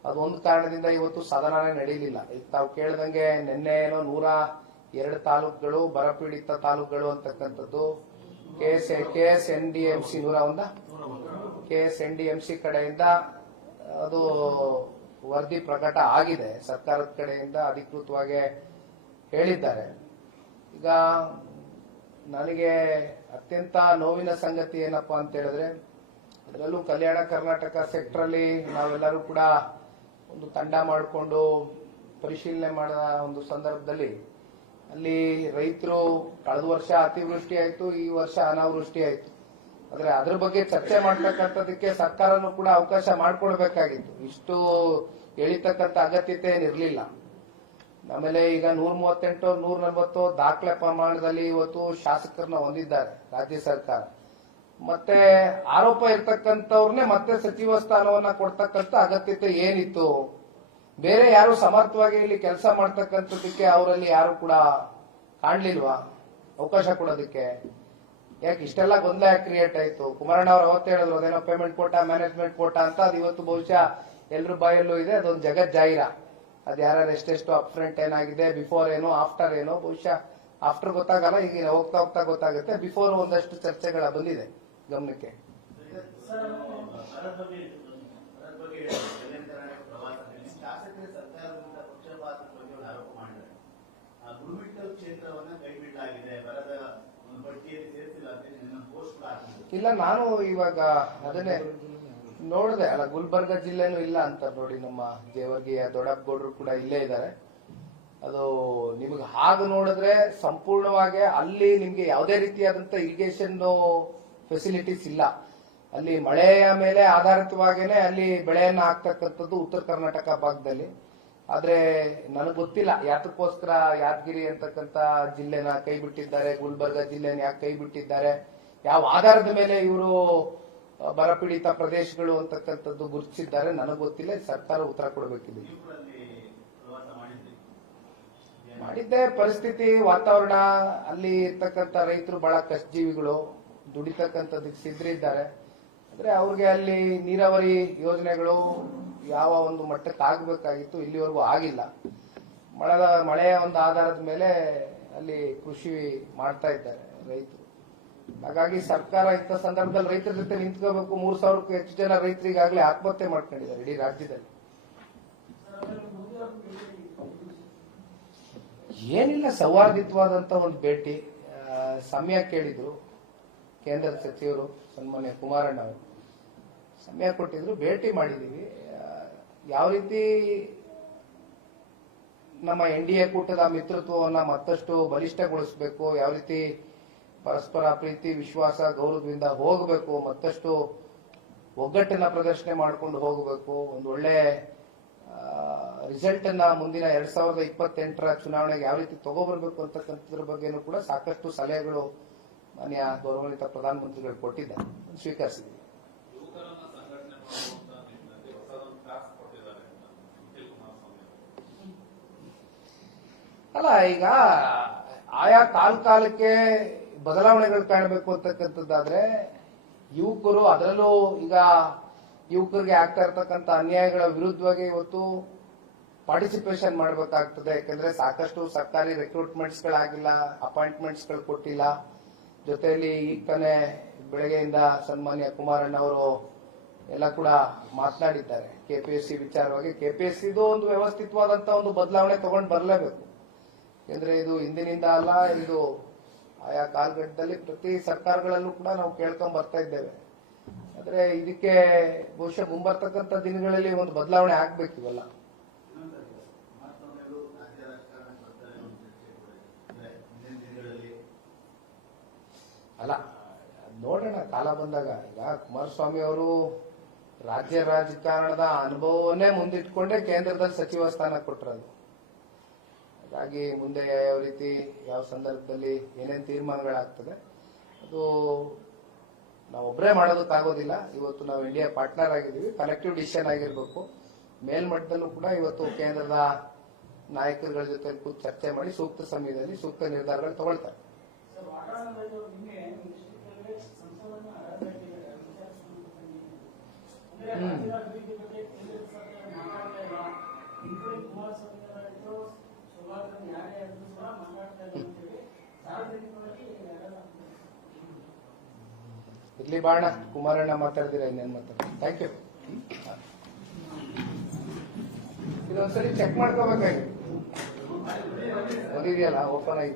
ಅದೊಂದು ಕಾರಣದಿಂದ ಇವತ್ತು ಸದನನೇ ನಡೀಲಿಲ್ಲ. ಈಗ ತಾವು ಕೇಳ್ದಂಗೆ ನಿನ್ನೆ ಏನೋ 102 ತಾಲೂಕುಗಳು ಬರಪೀಡಿತ ತಾಲೂಕುಗಳು ಅಂತಕ್ಕಂಥದ್ದು KSNDMC 101 KSNDMC ಕಡೆಯಿಂದ ಅದು ವರದಿ ಪ್ರಕಟ ಆಗಿದೆ. ಸರ್ಕಾರದ ಕಡೆಯಿಂದ ಅಧಿಕೃತವಾಗಿ ಹೇಳಿದ್ದಾರೆ. ಈಗ ನನಗೆ ಅತ್ಯಂತ ನೋವಿನ ಸಂಗತಿ ಏನಪ್ಪಾ ಅಂತ ಹೇಳಿದ್ರೆ, ಅದರಲ್ಲೂ ಕಲ್ಯಾಣ ಕರ್ನಾಟಕ ಸೆಕ್ಟರ್ ಅಲ್ಲಿ ನಾವೆಲ್ಲರೂ ಕೂಡ ಒಂದು ತಂಡ ಮಾಡಿಕೊಂಡು ಪರಿಶೀಲನೆ ಮಾಡಿದ ಒಂದು ಸಂದರ್ಭದಲ್ಲಿ ಅಲ್ಲಿ ರೈತರು ಕಳೆದ ವರ್ಷ ಅತಿವೃಷ್ಟಿ ಆಯ್ತು, ಈ ವರ್ಷ ಅನಾವೃಷ್ಟಿ ಆಯ್ತು. ಆದ್ರೆ ಅದ್ರ ಬಗ್ಗೆ ಚರ್ಚೆ ಮಾಡ್ತಕ್ಕಂಥದಕ್ಕೆ ಸರ್ಕಾರನೂ ಕೂಡ ಅವಕಾಶ ಮಾಡಿಕೊಡ್ಬೇಕಾಗಿತ್ತು. ಇಷ್ಟು ಎಳಿತಕ್ಕಂಥ ಅಗತ್ಯತೆ ಏನಿರಲಿಲ್ಲ. ಆಮೇಲೆ ಈಗ 138 140 ದಾಖಲೆ ಪ್ರಮಾಣದಲ್ಲಿ ಇವತ್ತು ಶಾಸಕರನ್ನ ಹೊಂದಿದ್ದಾರೆ ರಾಜ್ಯ ಸರ್ಕಾರ. ಮತ್ತೆ ಆರೋಪ ಇರ್ತಕ್ಕಂಥವ್ರನ್ನೇ ಮತ್ತೆ ಸಚಿವ ಸ್ಥಾನವನ್ನ ಕೊಡ್ತಕ್ಕಂಥ ಅಗತ್ಯತೆ ಏನಿತ್ತು? ಬೇರೆ ಯಾರು ಸಮರ್ಥವಾಗಿ ಇಲ್ಲಿ ಕೆಲಸ ಮಾಡ್ತಕ್ಕಂಥದಕ್ಕೆ ಅವರಲ್ಲಿ ಯಾರು ಕೂಡ ಕಾಣ್ಲಿಲ್ವಾ ಅವಕಾಶ ಕೊಡೋದಕ್ಕೆ? ಯಾಕೆ ಇಷ್ಟೆಲ್ಲ ಗೊಂದಲ ಕ್ರಿಯೇಟ್ ಆಯ್ತು? ಕುಮಾರಣ್ಣ ಅವ್ರು ಅವತ್ತು ಹೇಳಿದ್ರು ಅದೇನೋ ಪೇಮೆಂಟ್ ಕೋಟಾ ಮ್ಯಾನೇಜ್ಮೆಂಟ್ ಕೋಟಾ ಅಂತ. ಅದು ಇವತ್ತು ಬಹುಶಃ ಎಲ್ರ ಬಾಯಲ್ಲೂ ಇದೆ, ಅದೊಂದು ಜಗತ್ ಜಾಹಿರ. ಅದು ಯಾರು ಎಷ್ಟೆಷ್ಟು ಅಪ್ ಫ್ರಂಟ್ ಏನಾಗಿದೆ, ಬಿಫೋರ್ ಏನು, ಆಫ್ಟರ್ ಏನು, ಬಹುಶಃ ಆಫ್ಟರ್ ಗೊತ್ತಾಗಲ್ಲ, ಈಗ ಹೋಗ್ತಾ ಹೋಗ್ತಾ ಗೊತ್ತಾಗುತ್ತೆ. ಬಿಫೋರ್ ಒಂದಷ್ಟು ಚರ್ಚೆಗಳ ಬಂದಿದೆ ಗಮನಕ್ಕೆ. ಶಾಸಕರ ಸರ್ಕಾರದಿಂದ ಪಕ್ಷಪಾತದ ಬಗ್ಗೆ ಒಂದು ಆರೋಪ ಮಾಡಿದ್ದಾರೆ. ಗುರುಮಿಟ್ಟಲ್ ಕ್ಷೇತ್ರವನ್ನ ಕೈ ಬಿಡಲಾಗಿದೆ, ಬರದ ಒಂದು ಪಟ್ಟಿಯಲ್ಲಿ ಸೇರಿಸಿಲ್ಲ ಅಂತ ನನ್ನ ಪೋಸ್ಟ್ ಹಾಕಿದ್ರು. ಇಲ್ಲ, ನಾನು ಇವಾಗ ಅದನ್ನೇ ನೋಡಿದೆ ಅಲ್ಲ, ಗುಲ್ಬರ್ಗ ಜಿಲ್ಲೆನೂ ಇಲ್ಲ ಅಂತ ನೋಡಿ. ನಮ್ಮ ಜೇವರ್ಗಿಯ ದೊಡ್ಡಪ್ಪಗೌಡರು ಕೂಡ ಇಲ್ಲೇ ಇದ್ದಾರೆ. ಅದು ನಿಮಗೆ ಹಾಗೆ ನೋಡಿದ್ರೆ ಸಂಪೂರ್ಣವಾಗಿ ಅಲ್ಲಿ ನಿಮ್ಗೆ ಯಾವುದೇ ರೀತಿಯಾದಂತ ಇರಿಗೇಷನ್ ಫೆಸಿಲಿಟೀಸ್ ಇಲ್ಲ. ಅಲ್ಲಿ ಮಳೆಯ ಮೇಲೆ ಆಧಾರಿತವಾಗೇನೆ ಅಲ್ಲಿ ಬೆಳೆಯನ್ನ ಹಾಕ್ತಕ್ಕಂಥದ್ದು ಉತ್ತರ ಕರ್ನಾಟಕ ಭಾಗದಲ್ಲಿ. ಆದ್ರೆ ನನಗೆ ಗೊತ್ತಿಲ್ಲ ಯಾತಕ್ಕೋಸ್ಕರ ಯಾದಗಿರಿ ಅಂತಕ್ಕಂಥ ಜಿಲ್ಲೆನ ಕೈ ಬಿಟ್ಟಿದ್ದಾರೆ, ಗುಲ್ಬರ್ಗ ಜಿಲ್ಲೆನ ಯಾಕೆ ಕೈ ಬಿಟ್ಟಿದ್ದಾರೆ, ಯಾವ ಆಧಾರದ ಮೇಲೆ ಇವರು ಬರಪೀಡಿತ ಪ್ರದೇಶಗಳು ಅಂತಕ್ಕಂಥದ್ದು ಗುರುತಿಸಿದ್ದಾರೆ ನನಗೆ ಗೊತ್ತಿಲ್ಲ. ಸರ್ಕಾರ ಉತ್ತರ ಕೊಡಬೇಕಿದೆ. ಮಾಡಿದ್ದೆ ಪರಿಸ್ಥಿತಿ, ವಾತಾವರಣ, ಅಲ್ಲಿ ಇರ್ತಕ್ಕಂಥ ರೈತರು ಬಹಳ ಕಷ್ಟಜೀವಿಗಳು, ದುಡಿತಕ್ಕಂಥದಕ್ಕೆ ಸಿದ್ಧರಿದ್ದಾರೆ. ಅಂದ್ರೆ ಅವ್ರಿಗೆ ಅಲ್ಲಿ ನೀರಾವರಿ ಯೋಜನೆಗಳು ಯಾವ ಒಂದು ಮಟ್ಟಕ್ಕೆ ಆಗಬೇಕಾಗಿತ್ತು ಇಲ್ಲಿವರೆಗೂ ಆಗಿಲ್ಲ. ಮಳೆಯ ಒಂದು ಆಧಾರದ ಮೇಲೆ ಅಲ್ಲಿ ಕೃಷಿ ಮಾಡ್ತಾ ಇದ್ದಾರೆ ರೈತರು. ಹಾಗಾಗಿ ಸರ್ಕಾರ ಇಂಥ ಸಂದರ್ಭದಲ್ಲಿ ರೈತರ ಜೊತೆ ನಿಂತ್ಕೋಬೇಕು. 3,000ಕ್ಕೂ ಹೆಚ್ಚು ಜನ ರೈತರು ಈಗಾಗಲೇ ಆತ್ಮಹತ್ಯೆ ಮಾಡ್ಕೊಂಡಿದ್ದಾರೆ ಇಡೀ ರಾಜ್ಯದಲ್ಲಿ. ಏನಿಲ್ಲ, ಸೌಹಾರ್ದಿತವಾದಂತ ಒಂದು ಭೇಟಿ. ಸಮಯ ಕೇಳಿದ್ರು ಕೇಂದ್ರದ ಸಚಿವರು ಸನ್ಮಾನ್ಯ ಕುಮಾರಣ್ಣ ಅವರು, ಸಮಯ ಕೊಟ್ಟಿದ್ರು, ಭೇಟಿ ಮಾಡಿದೀವಿ. ಯಾವ ರೀತಿ ನಮ್ಮ NDA ಕೂಟದ ಮಿತ್ರತ್ವವನ್ನ ಮತ್ತಷ್ಟು ಬಲಿಷ್ಠಗೊಳಿಸಬೇಕು, ಯಾವ ರೀತಿ ಪರಸ್ಪರ ಪ್ರೀತಿ ವಿಶ್ವಾಸ ಗೌರವದಿಂದ ಹೋಗಬೇಕು, ಮತ್ತಷ್ಟು ಒಗ್ಗಟ್ಟನ್ನ ಪ್ರದರ್ಶನೆ ಮಾಡಿಕೊಂಡು ಹೋಗಬೇಕು, ಒಂದು ಒಳ್ಳೆ ರಿಸಲ್ಟ್ ಅನ್ನ ಮುಂದಿನ 2028ರ ಚುನಾವಣೆಗೆ ಯಾವ ರೀತಿ ತಗೋಬರ್ಬೇಕು ಅಂತಕ್ಕಂಥದ್ರ ಬಗ್ಗೆನೂ ಕೂಡ ಸಾಕಷ್ಟು ಸಲಹೆಗಳು ಮಾನ್ಯ ಗೌರವಾನ್ವಿತ ಪ್ರಧಾನಮಂತ್ರಿಗಳು ಕೊಟ್ಟಿದ್ದಾರೆ, ಸ್ವೀಕರಿಸಿದ್ದೀವಿ. ಅಲ್ಲ, ಈಗ ಆಯಾ ಕಾಲಕ್ಕೆ ಬದಲಾವಣೆಗಳು ಕಾಣಬೇಕು ಅಂತಕ್ಕಂಥದ್ದಾದ್ರೆ ಯುವಕರು, ಅದರಲ್ಲೂ ಈಗ ಯುವಕರಿಗೆ ಆಗ್ತಾ ಇರ್ತಕ್ಕಂಥ ಅನ್ಯಾಯಗಳ ವಿರುದ್ಧವಾಗಿ ಇವತ್ತು ಪಾರ್ಟಿಸಿಪೇಷನ್ ಮಾಡಬೇಕಾಗ್ತದೆ. ಯಾಕಂದ್ರೆ ಸಾಕಷ್ಟು ಸರ್ಕಾರಿ ರಿಕ್ರೂಟ್ಮೆಂಟ್ಸ್ ಗಳಾಗಿಲ್ಲ, ಅಪಾಯಿಂಟ್ಮೆಂಟ್ಸ್ ಗಳು ಕೊಟ್ಟಿಲ್ಲ. ಜೊತೆಯಲ್ಲಿ ಈಗ ತಾನೇ ಬೆಳಗ್ಗೆಯಿಂದ ಸನ್ಮಾನ್ಯ ಕುಮಾರಣ್ಣ ಅವರು ಎಲ್ಲ ಕೂಡ ಮಾತನಾಡಿದ್ದಾರೆ KPSC ವಿಚಾರವಾಗಿ. KPSCದು ಒಂದು ವ್ಯವಸ್ಥಿತವಾದಂತಹ ಒಂದು ಬದಲಾವಣೆ ತಗೊಂಡು ಬರಲೇಬೇಕು. ಯಾಕಂದ್ರೆ ಇದು ಇಂದಿನಿಂದ ಅಲ್ಲ, ಇದು ಆಯಾ ಕಾಲಘಟ್ಟದಲ್ಲಿ ಪ್ರತಿ ಸರ್ಕಾರಗಳಲ್ಲೂ ಕೂಡ ನಾವು ಕೇಳ್ಕೊಂಡ್ ಬರ್ತಾ ಇದ್ದೇವೆ. ಆದ್ರೆ ಇದಕ್ಕೆ ಬಹುಶಃ ಮುಂಬರ್ತಕ್ಕಂಥ ದಿನಗಳಲ್ಲಿ ಒಂದು ಬದಲಾವಣೆ ಆಗ್ಬೇಕಿವಲ್ಲ. ಅಲ್ಲ, ನೋಡೋಣ ಕಾಲ ಬಂದಾಗ. ಈಗ ಕುಮಾರಸ್ವಾಮಿ ಅವರು ರಾಜ್ಯ ರಾಜಕಾರಣದ ಅನುಭವವನ್ನೇ ಮುಂದಿಟ್ಕೊಂಡೇ ಕೇಂದ್ರದಲ್ಲಿ ಸಚಿವ ಸ್ಥಾನ ಕೊಟ್ಟರದು. ಹಾಗಾಗಿ ಮುಂದೆ ಯಾವ ರೀತಿ ಯಾವ ಸಂದರ್ಭದಲ್ಲಿ ಏನೇನು ತೀರ್ಮಾನಗಳಾಗ್ತದೆ ಅದು ನಾವೊಬ್ಬರೇ ಮಾಡೋದಕ್ಕಾಗೋದಿಲ್ಲ. ಇವತ್ತು ನಾವು ಇಂಡಿಯಾ ಪಾರ್ಟ್ನರ್ ಆಗಿದ್ದೀವಿ, ಕಲೆಕ್ಟಿವ್ ಡಿಸಿಷನ್ ಆಗಿರ್ಬೇಕು. ಮೇಲ್ಮಟ್ಟದಲ್ಲೂ ಕೂಡ ಇವತ್ತು ಕೇಂದ್ರದ ನಾಯಕರುಗಳ ಜೊತೆ ಕೂತು ಚರ್ಚೆ ಮಾಡಿ ಸೂಕ್ತ ಸಮಯದಲ್ಲಿ ಸೂಕ್ತ ನಿರ್ಧಾರಗಳು ತಗೊಳ್ತಾರೆ. ಇರ್ಲಿ ಬಾಣ, ಕುಮಾರಣ್ಣ ಮಾತಾಡ್ತೀರಾ, ಇನ್ನೇನ್ ಮಾತಾಡ್ತಾರೆ. Thank you. ಇದೊಂದ್ಸರಿ ಚೆಕ್ ಮಾಡ್ಕೋಬೇಕಾಗಿತ್ತು, ಒಂದಿದೆಯಲ್ಲ ಓಪನ್ ಆಗಿ.